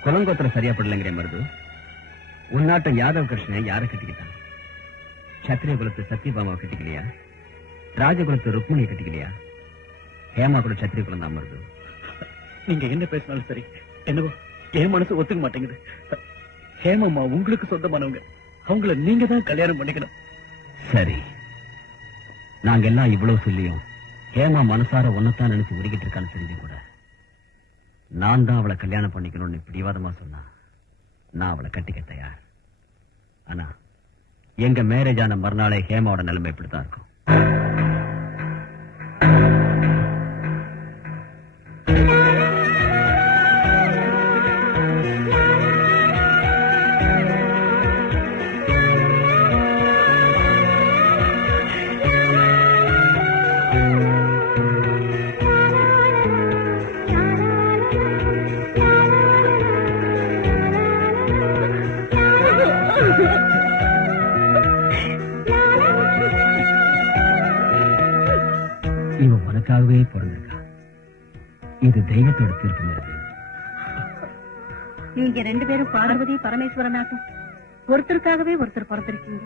குலங்கோத்திர சரியாப்படலைங்கிற மருது. உன்னாட்டம் யாதவ கிருஷ்ணன் யாரை கட்டிக்கிட்டான்? சத்திரிய குலத்து சத்யபாமாவை கட்டிக்கலையா? ராஜகுலத்து ருக்மிணியை கட்டிக்கலையா? ஹேமா கூட சத்திரிய குலம் தான் மருது. நீங்க என்ன பேசினாலும் சரி, என்னவோ என் மனசு ஒத்துக்க மாட்டேங்குது. ஹேமாமா உங்களுக்கு சொந்தமானவங்க, அவங்கள நீங்க தான் கல்யாணம் பண்ணிக்கணும். சரி, நாங்க எல்லாம் இவ்வளவு சொல்லியும் ஹேமா மனசார ஒன்னத்தான் நினைச்சு உருகிட்டு இருக்கான்னு தெரிஞ்சு கூட நான் தான் அவளை கல்யாணம் பண்ணிக்கணும்னு பிடிவாதமா சொன்னா நான் அவளை கட்டிக்க தயார். ஆனா எங்க மேரேஜ் ஆன மறுநாளே ஹேமாவோட நிலைமை இப்படித்தான் இருக்கும். இவன் உனக்காகவே பிறந்திருக்கா. இது தெய்வத்தோட தீர்ப்பு இருக்கு. நீங்க 2 பேரும் பார்வதி பரமேஸ்வரனாக ஒருத்தருக்காகவே ஒருத்தர் பிறந்திருக்கீங்க.